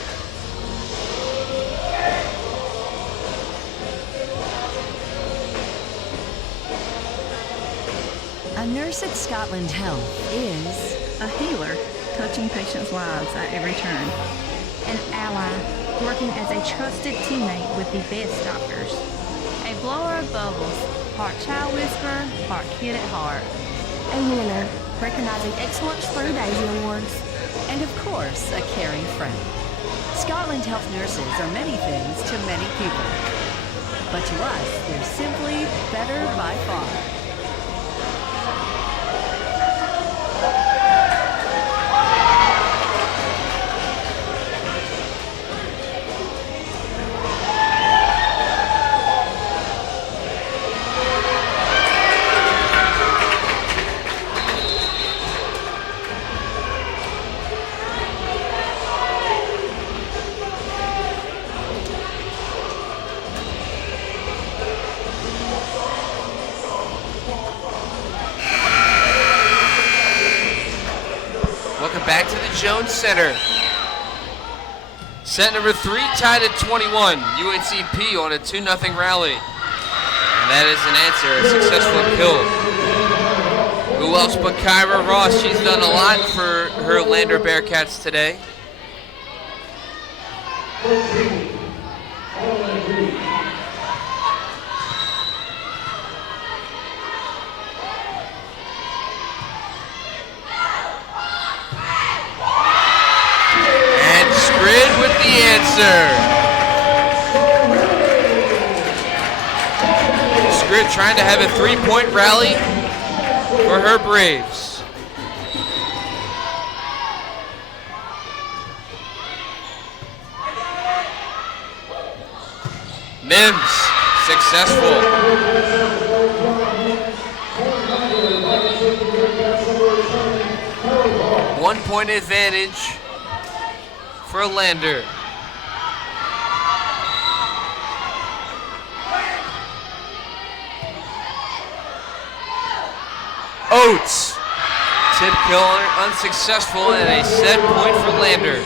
A nurse at Scotland Health is a healer, touching patients' lives at every turn. An ally, working as a trusted teammate with the best doctors. A blower of bubbles, part child whisperer, part kid at heart. A winner, recognizing excellence through Daisy Awards. And of course, a caring friend. Scotland Health nurses are many things to many people. But to us, they're simply better by far. Back to the Jones Center. Set number 3 tied at 21. UNCP on a 2-0 rally. And that is an answer, a successful kill. Who else but Kyra Ross? She's done a lot for her Lander Bearcats today. And Scrid with the answer. Scrid trying to have a 3-point rally for her Braves. Mims, successful. 1-point advantage for Lander. Oates, tip kill unsuccessful and a set point for Lander.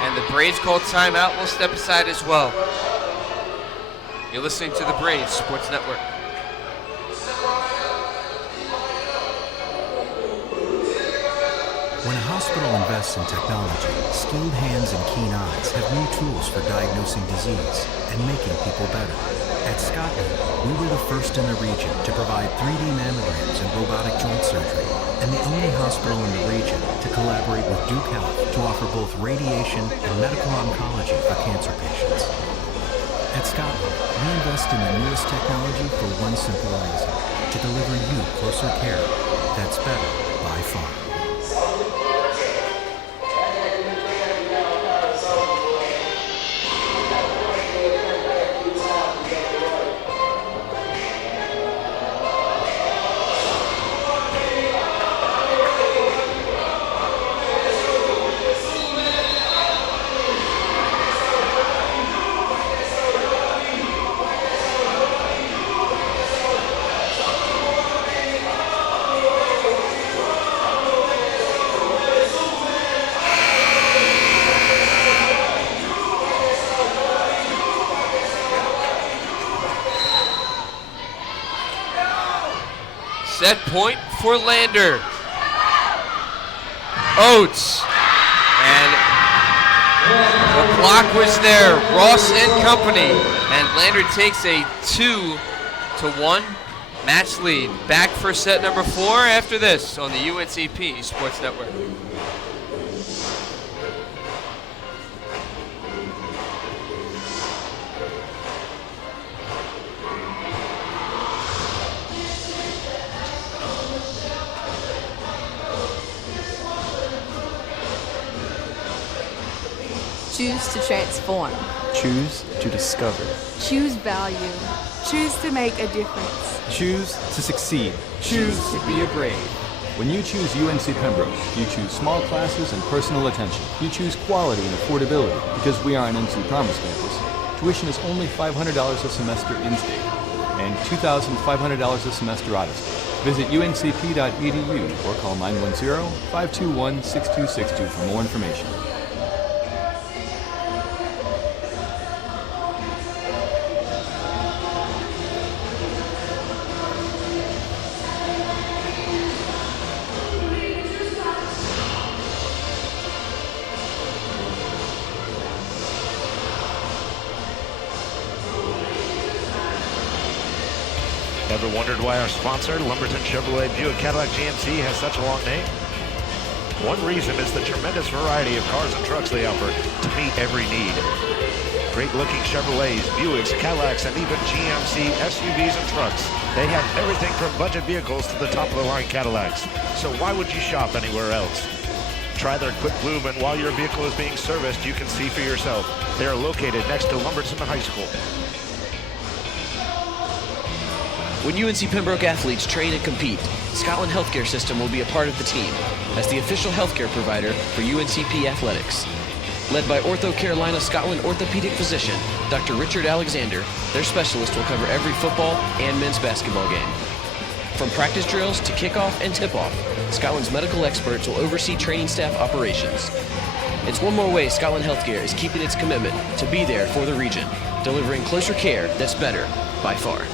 And the Braves call timeout. Will step aside as well. You're listening to the Braves Sports Network. When a hospital invests in technology, skilled hands and keen eyes have new tools for diagnosing disease and making people better. At Scotland, we were the first in the region to provide 3D mammograms and robotic joint surgery, and the only hospital in the region to collaborate with Duke Health to offer both radiation and medical oncology for cancer patients. At Scotland, we invest in the newest technology for one simple reason: to deliver you closer care that's better by far. Set point for Lander. Oates. And the block was there. Ross and company. And Lander takes a 2-1 match lead. Back for set number 4 after this on the UNCP Sports Network. Choose to transform. Choose to discover. Choose value. Choose to make a difference. Choose to succeed. Choose to be a Brave. When you choose UNC Pembroke, you choose small classes and personal attention. You choose quality and affordability. Because we are an NC Promise campus, tuition is only $500 a semester in-state and $2,500 a semester out-of-state. Visit uncp.edu or call 910-521-6262 for more information. Ever wondered why our sponsor, Lumberton Chevrolet Buick Cadillac GMC, has such a long name? One reason is the tremendous variety of cars and trucks they offer to meet every need. Great-looking Chevrolets, Buicks, Cadillacs, and even GMC SUVs and trucks. They have everything from budget vehicles to the top-of-the-line Cadillacs. So why would you shop anywhere else? Try their quick lube, and while your vehicle is being serviced, you can see for yourself. They are located next to Lumberton High School. When UNC Pembroke athletes train and compete, Scotland Healthcare System will be a part of the team as the official healthcare provider for UNCP athletics. Led by Ortho Carolina Scotland orthopedic physician, Dr. Richard Alexander, their specialist will cover every football and men's basketball game. From practice drills to kickoff and tip-off, Scotland's medical experts will oversee training staff operations. It's one more way Scotland Healthcare is keeping its commitment to be there for the region, delivering closer care that's better by far.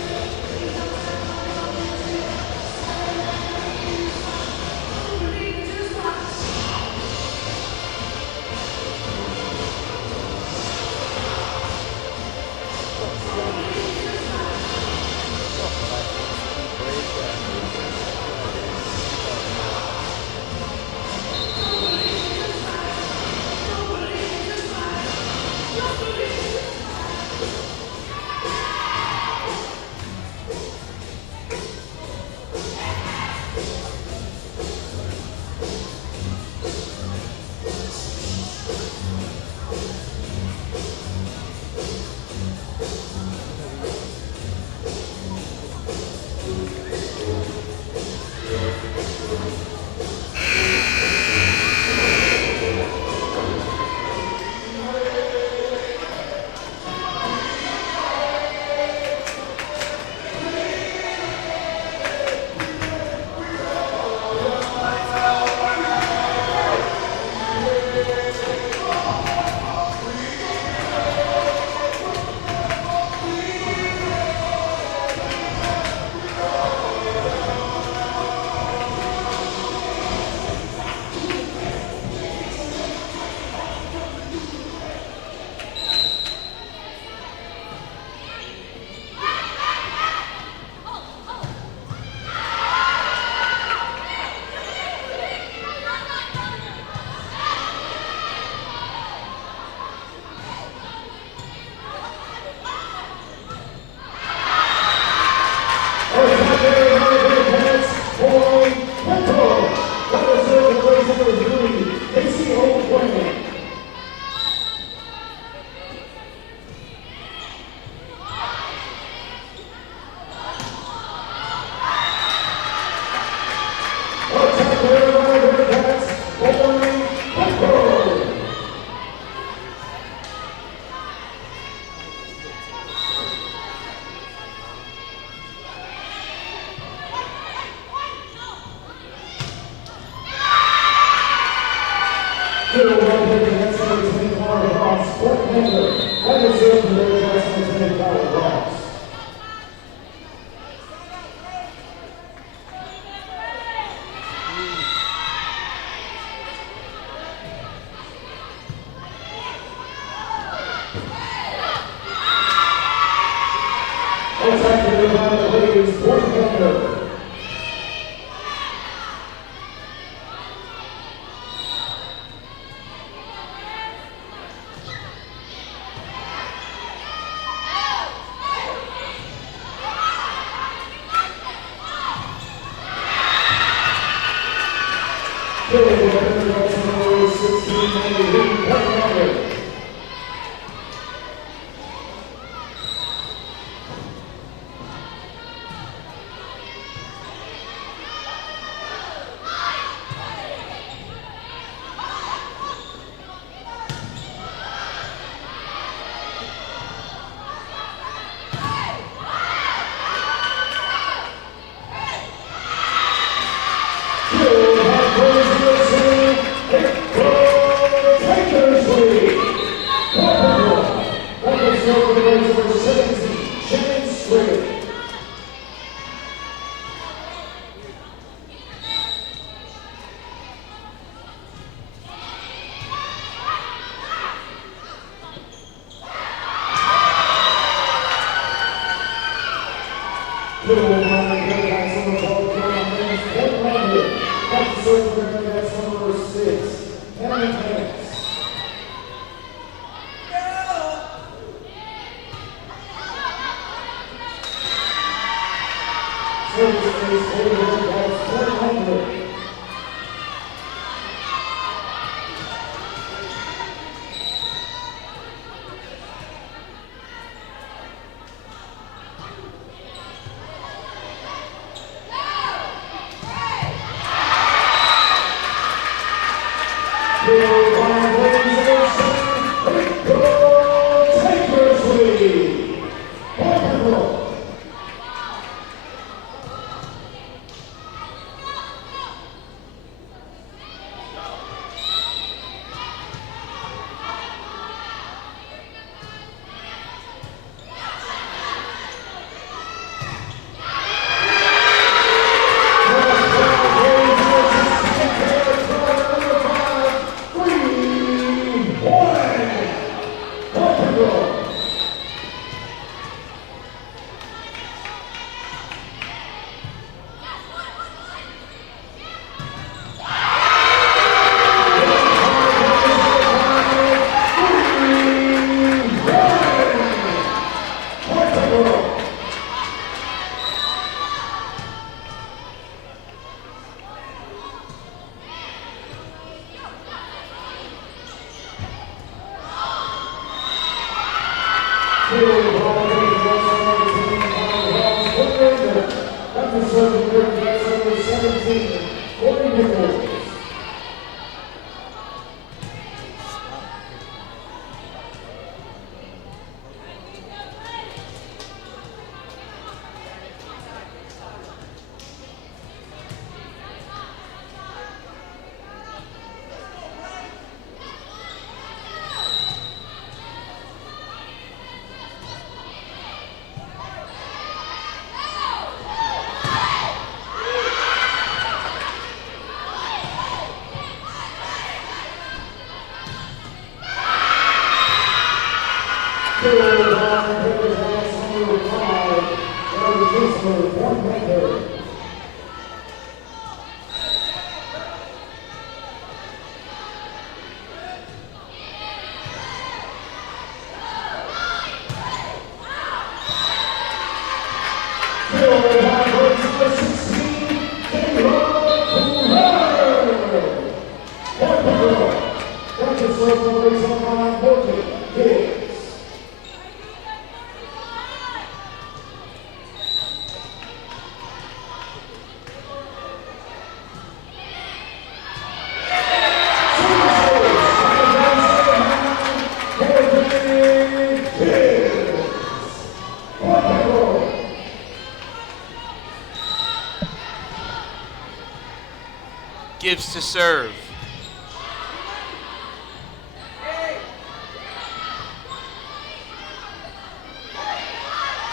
Gibbs to serve.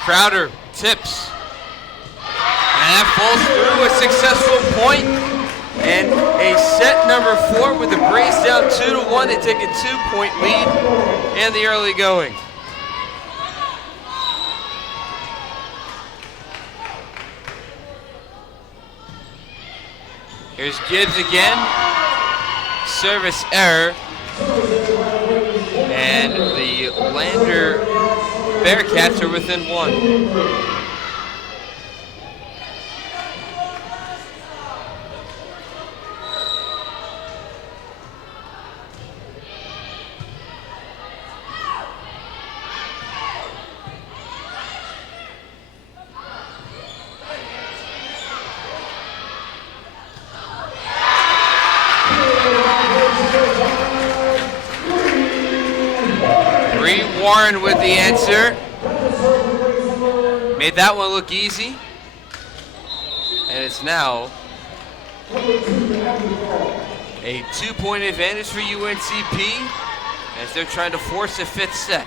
Crowder tips. And that falls through, a successful point. And a set number 4 with the Braves down 2-1. They take a 2-point lead in the early going. Here's Gibbs again. Service error. And the Lander Bearcats are within 1. Warren with the answer. Made that one look easy. And it's now a 2-point advantage for UNCP as they're trying to force a 5th set.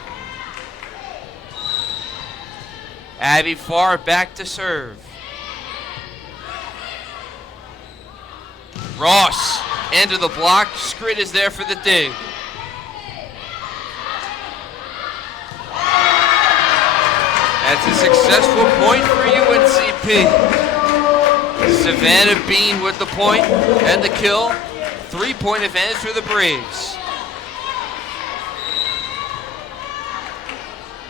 Abby Farr back to serve. Ross into the block. Scrid is there for the dig. That's a successful point for UNCP. Savannah Bean with the point and the kill. 3-point advantage for the Braves.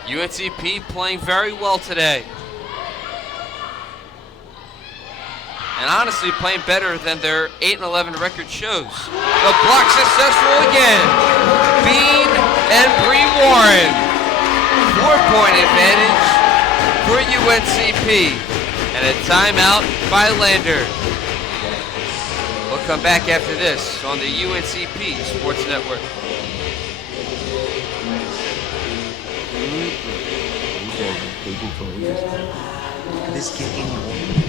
UNCP playing very well today. And honestly playing better than their 8-11 record shows. The block successful again. Bean and Bree Warren. 4-point advantage for UNCP, and a timeout by Lander. We'll come back after this on the UNCP Sports Network. Could this get any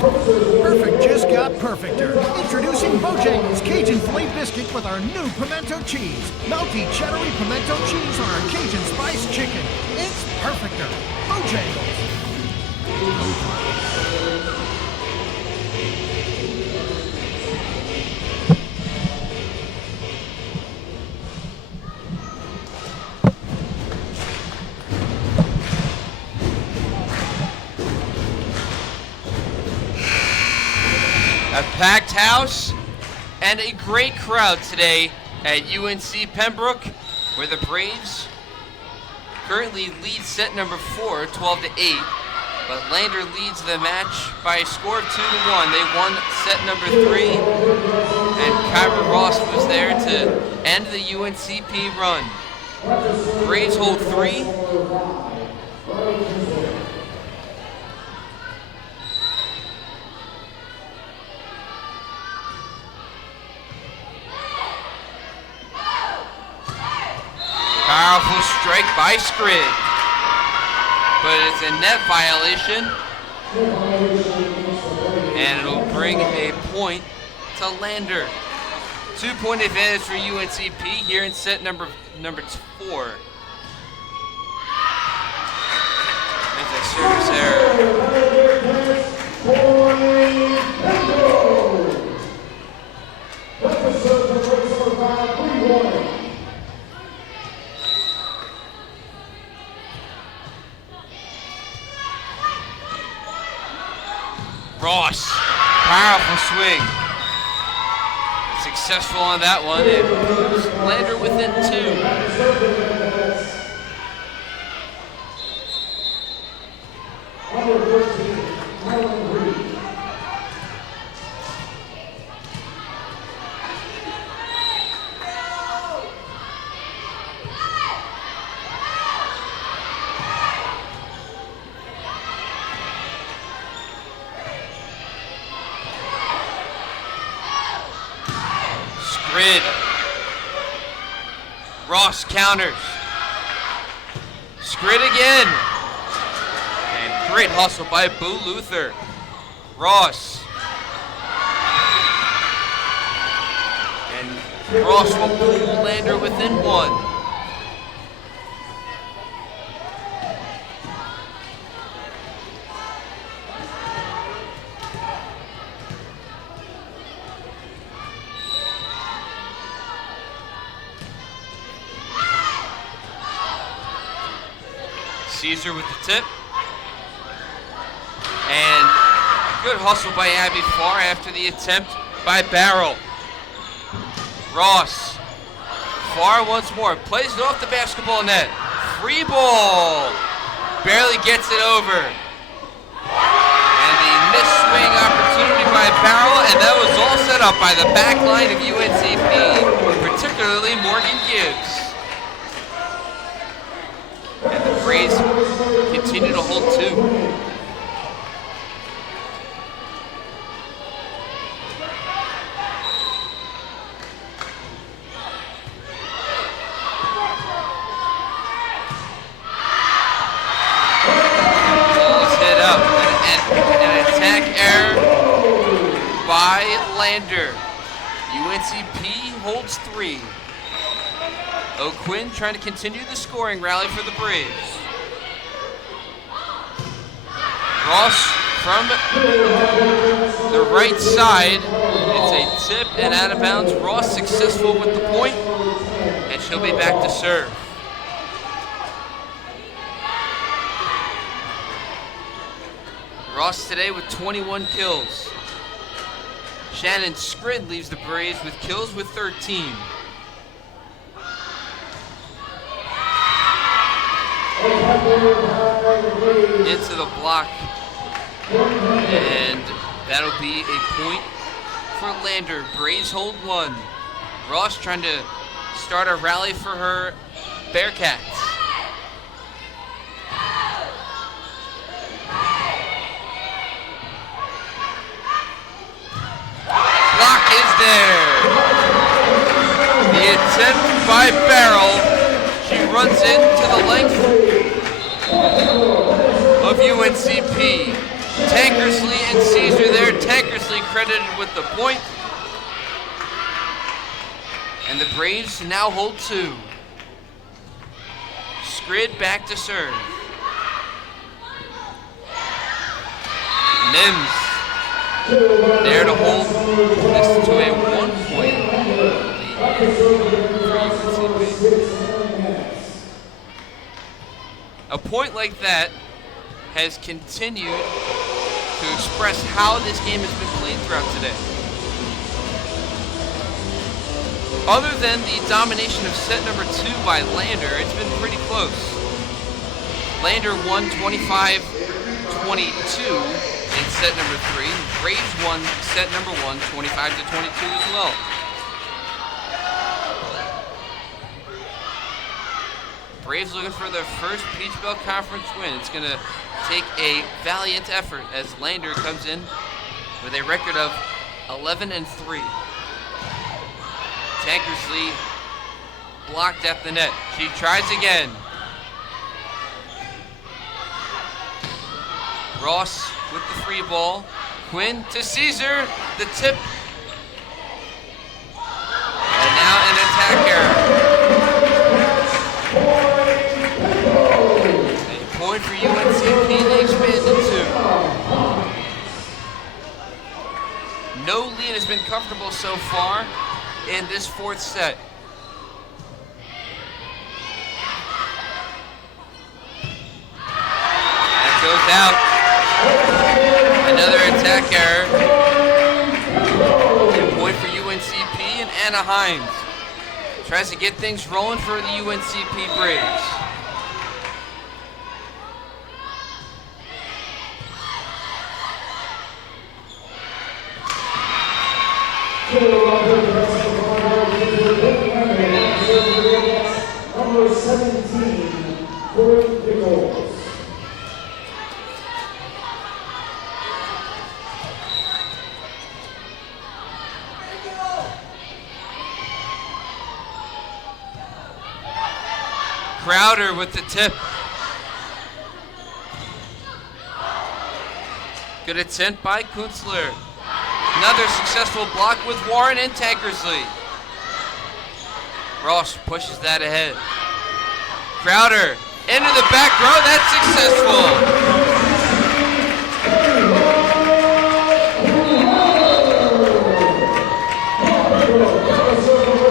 Perfect just got perfecter. Introducing Bojangles Cajun Filet Biscuit with our new pimento cheese. Melty cheddary pimento cheese on our Cajun spice chicken. It's perfecter. Bojangles. A packed house and a great crowd today at UNC Pembroke, where the Braves currently lead set number 4, 12-8. But Lander leads the match by a score of 2-1. They won set number 3, and Kyra Ross was there to end the UNCP run. Braves hold 3. Powerful strike by Scrid, but it's a net violation, and it'll bring a point to Lander. 2-point advantage for UNCP here in set number 4. It's a service error. Ross, powerful swing. Successful on that one. It moves Lander within 2. Ross counters. Scrid again. And great hustle by Boo Luther. Ross. And Ross will pull Lander within one. Caesar with the tip. And good hustle by Abby Farr after the attempt by Barrel. Ross. Farr once more. Plays it off the basketball net. Free ball. Barely gets it over. And the missed swing opportunity by Barrel, and that was all set up by the back line of UNCP, particularly Morgan Gibbs. And the Braves continue to hold two. Ball is hit up. An attack error by Lander. UNCP holds three. O'Quinn trying to continue the scoring rally for the Braves. Ross from the right side. It's a tip and out of bounds. Ross successful with the point, and she'll be back to serve. Ross today with 21 kills. Shannon Scrid leaves the Braves with kills with 13. Into the block, and that'll be a point for Lander. Braves hold one. Ross trying to start a rally for her Bearcats. Block is there. The attempt by Barrel. She runs into the length of UNCP. Tankersley and Caesar there. Tankersley credited with the point. And the Braves now hold two. Scrid back to serve. Mims there to hold this to a 1 point lead for UNCP. A point like that has continued to express how this game has been played throughout today. Other than the domination of set number 2 by Lander, it's been pretty close. Lander won 25-22 in set number 3. Braves won set number 1, 25-22 as well. Braves looking for their first Peach Belt Conference win. It's going to take a valiant effort as Lander comes in with a record of 11-3. Tankersley blocked at the net. She tries again. Ross with the free ball. Quinn to Caesar. The tip. And now an attack error. Point for UNCP, they expanded to. No lead has been comfortable so far in this fourth set. That goes out. Another attack error. And a point for UNCP and Anna Hines. Tries to get things rolling for the UNCP Braves. Number 17, Corinne Pickles. Crowder with the tip. Good attempt by Kunstler. Another successful block with Warren and Tankersley. Ross pushes that ahead. Crowder into the back row. That's successful.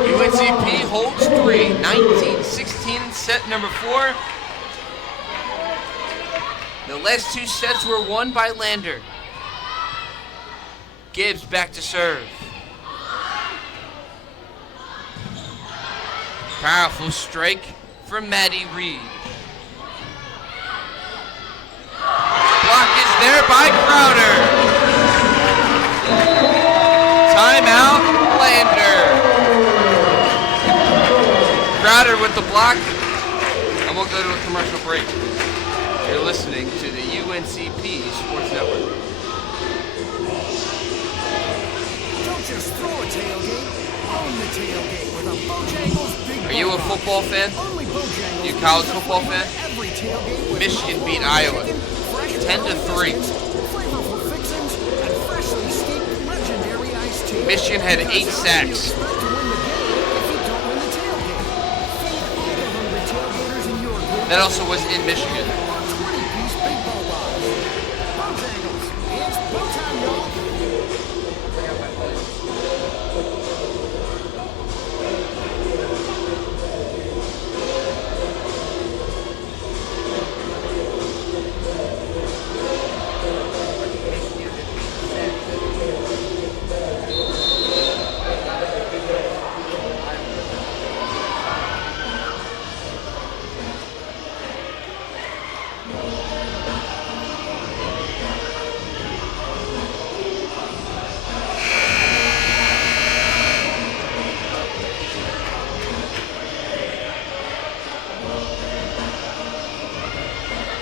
UNCP holds 3. 19-16 set number 4. The last 2 sets were won by Lander. Gibbs back to serve. Powerful strike from Maddie Reed. Block is there by Crowder. Timeout, Lander. Crowder with the block, and we'll go to a commercial break. You're listening to the UNCP Sports Network. Don't just throw a tailgate, own the tailgate with a Bojangles Big Are you a football fan? You a college football fan? Michigan beat Iowa 10-3. Michigan had 8 sacks. That also was in Michigan.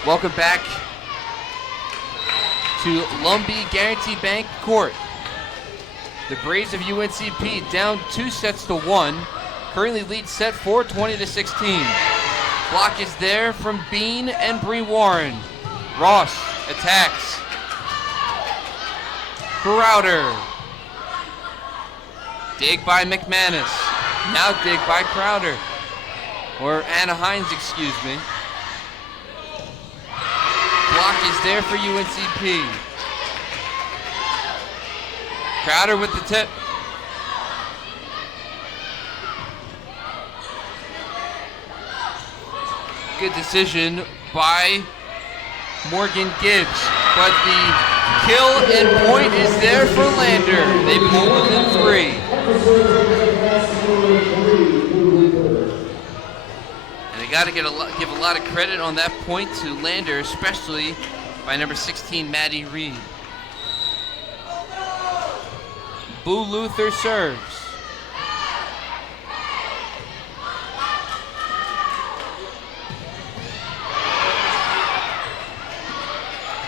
Welcome back to Lumbee Guarantee Bank Court. The Braves of UNCP down 2-1. Currently lead set 4, 20-16. Block is there from Bean and Bree Warren. Ross attacks. Crowder. Dig by McManus. Now dig by Crowder. Or Anna Hines, excuse me. Block is there for UNCP. Crowder with the tip. Good decision by Morgan Gibbs. But the kill and point is there for Lander. They pull within 3. Got to give a lot of credit on that point to Lander, especially by number 16, Maddie Reed. Boo Luther serves.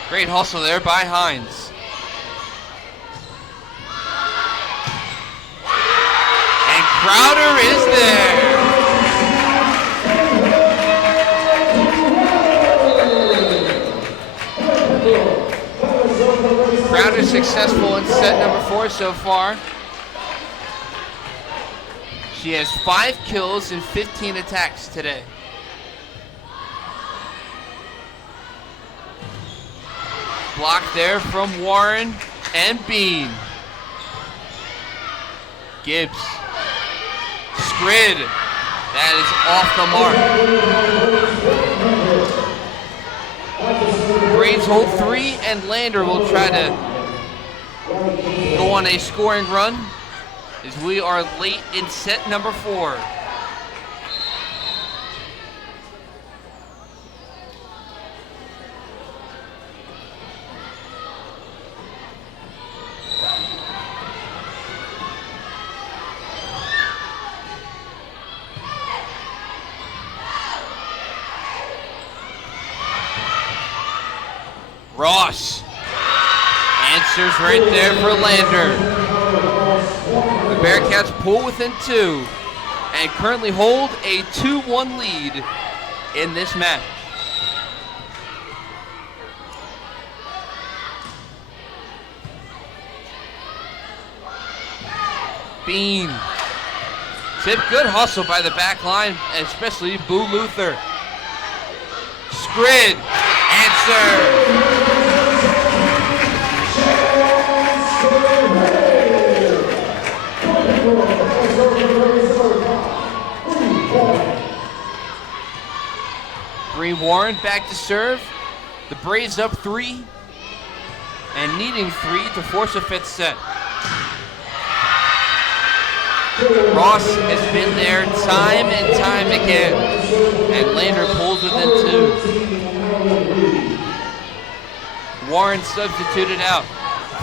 Great hustle there by Hines. And Crowder is there. Crowder successful in set number 4 so far. She has 5 kills and 15 attacks today. Block there from Warren and Bean. Gibbs. Scrid. That is off the mark. Braves hold 3, and Lander will try to go on a scoring run as we are late in set number 4. Ross answers right there for Lander. The Bearcats pull within 2 and currently hold a 2-1 lead in this match. Bean. Tip, good hustle by the back line, especially Boo Luther. Scrid, answer. Bree Warren back to serve. The Braves up 3 and needing 3 to force a 5th set. Ross has been there time and time again, and Lander pulls within 2. Warren substituted out.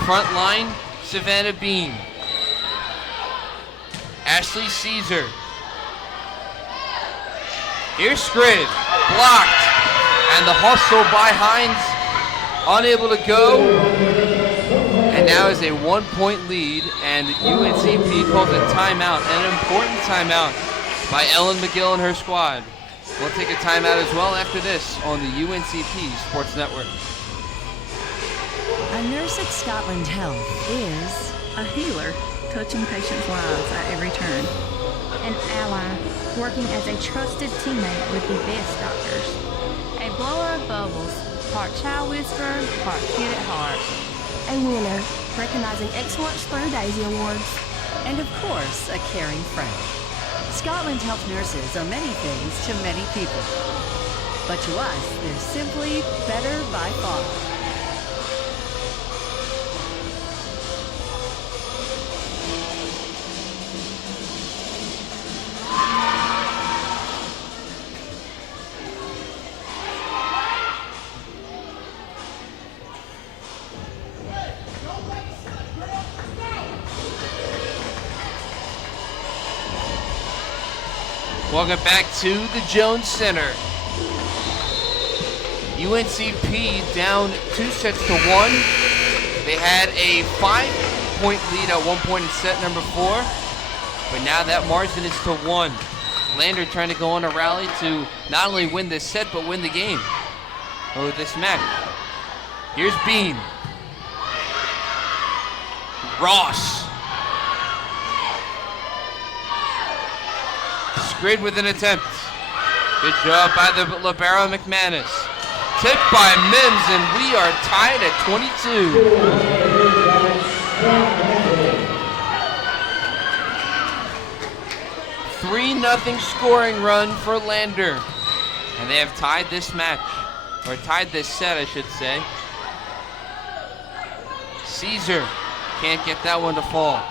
Front line, Savannah Bean. Ashley Caesar. Here's Scrid, blocked, and the hustle by Hines, unable to go. And now is a 1-point lead, and UNCP calls a timeout, an important timeout by Ellen McGill and her squad. We'll take a timeout as well after this on the UNCP Sports Network. A nurse at Scotland Health is a healer, touching patients' lives at every turn. An ally, working as a trusted teammate with the best doctors. A blower of bubbles, part child whisperer, part kid at heart. A winner, recognizing excellence through Daisy Awards. And of course, a caring friend. Scotland Health nurses are many things to many people. But to us, they're simply better by far. Welcome back to the Jones Center. UNCP down 2-1. They had a 5-point lead at one point in set number 4, but now that margin is to 1. Lander trying to go on a rally to not only win this set, but win the game, or this match. Here's Bean. Ross. Scrid with an attempt. Good job by the libero McManus. Tipped by Mims, and we are tied at 22. 3-0 scoring run for Lander. And they have tied this match, or tied this set, I should say. Caesar can't get that one to fall.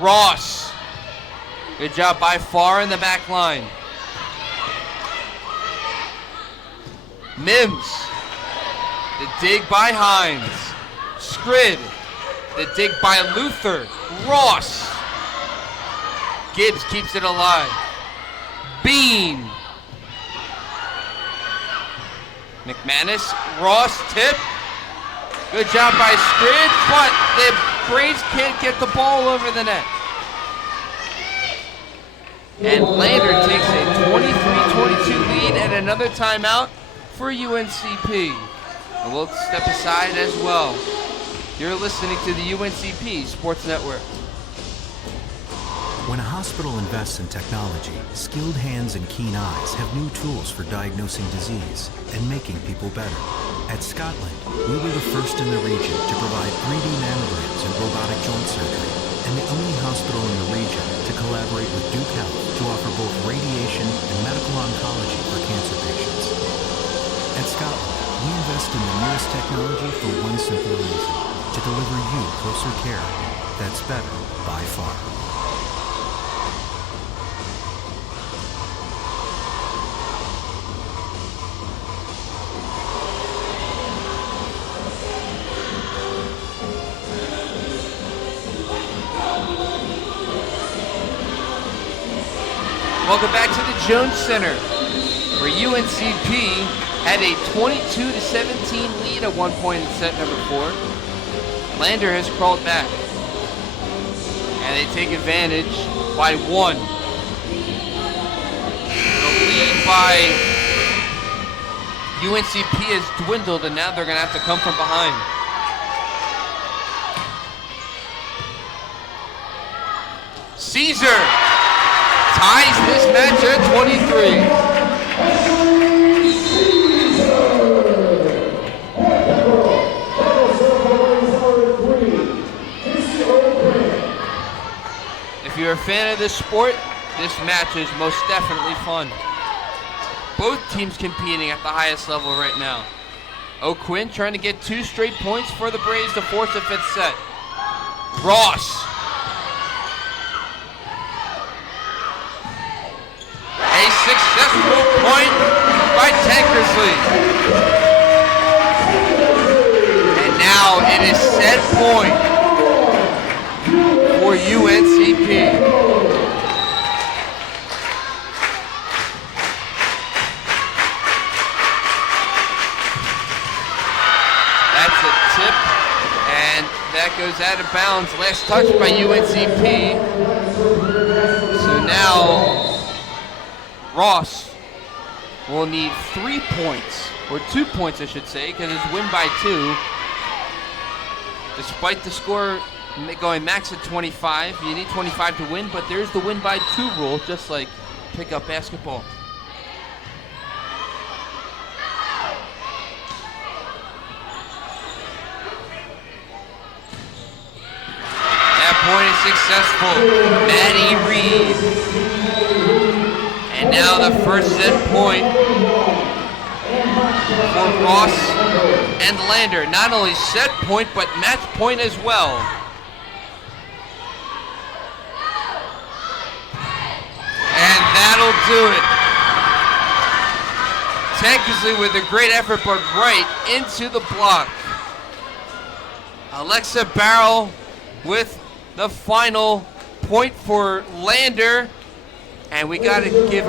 Ross. Good job by Farr in the back line. Mims. The dig by Hines. Scrid. The dig by Luther. Ross. Gibbs keeps it alive. Bean. McManus. Ross tip. Good job by Scrid, but the Braves can't get the ball over the net. And Lander takes a 23-22 lead and another timeout for UNCP. And we'll step aside as well. You're listening to the UNCP Sports Network. When a hospital invests in technology, skilled hands and keen eyes have new tools for diagnosing disease and making people better. At Scotland, we were the first in the region to provide 3D mammograms and robotic joint surgery, and the only hospital in the region to collaborate with Duke Health to offer both radiation and medical oncology for cancer patients. At Scotland, we invest in the newest technology for one simple reason: to deliver you closer care that's better by far. Welcome back to the Jones Center, where UNCP had a 22-17 lead at one point in set number 4. Lander has crawled back, and they take advantage by 1. The lead by UNCP has dwindled, and now they're going to have to come from behind. Caesar ties this match at 23. If you're a fan of this sport, this match is most definitely fun. Both teams competing at the highest level right now. O'Quinn trying to get 2 straight points for the Braves to force a 5th set. Ross. A successful point by Tankersley. And now it is set point for UNCP. That's a tip, and that goes out of bounds. Last touch by UNCP. So now Ross will need 3 points, or 2 points I should say, because it's win by 2. Despite the score going max at 25, you need 25 to win, but there's the win by 2 rule, just like pickup basketball. Point is successful. Maddie Reed. And now the first set point for Ross and Lander. Not only set point, but match point as well. And that'll do it. Tankersley with a great effort, but right into the block. Alexa Barrow with the final point for Lander, and we got to give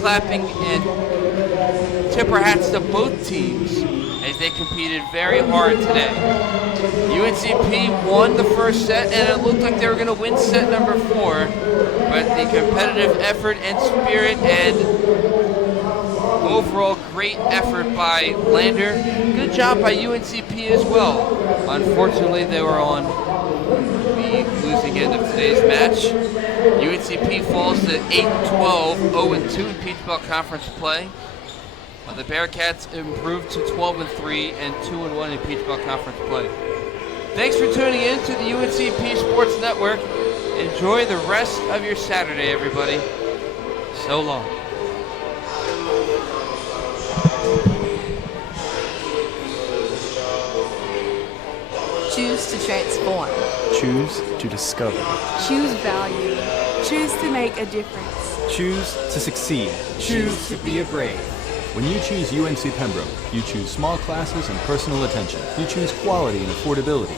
clapping and tip our hats to both teams as they competed very hard today. UNCP won the first set, and it looked like they were going to win set number 4, but the competitive effort and spirit and overall great effort by Lander. Good job by UNCP as well. Unfortunately, they were on the losing end of today's match. UNCP falls to 8-12, 0-2 in Peach Belt Conference play. The Bearcats improved to 12-3 and 2-1 in Peach Belt Conference play. Thanks for tuning in to the UNCP Sports Network. Enjoy the rest of your Saturday, everybody. So long. Choose to transform. Choose to discover. Choose value. Choose to make a difference. Choose to succeed. Choose to be a brave. When you choose UNC Pembroke, you choose small classes and personal attention. You choose quality and affordability.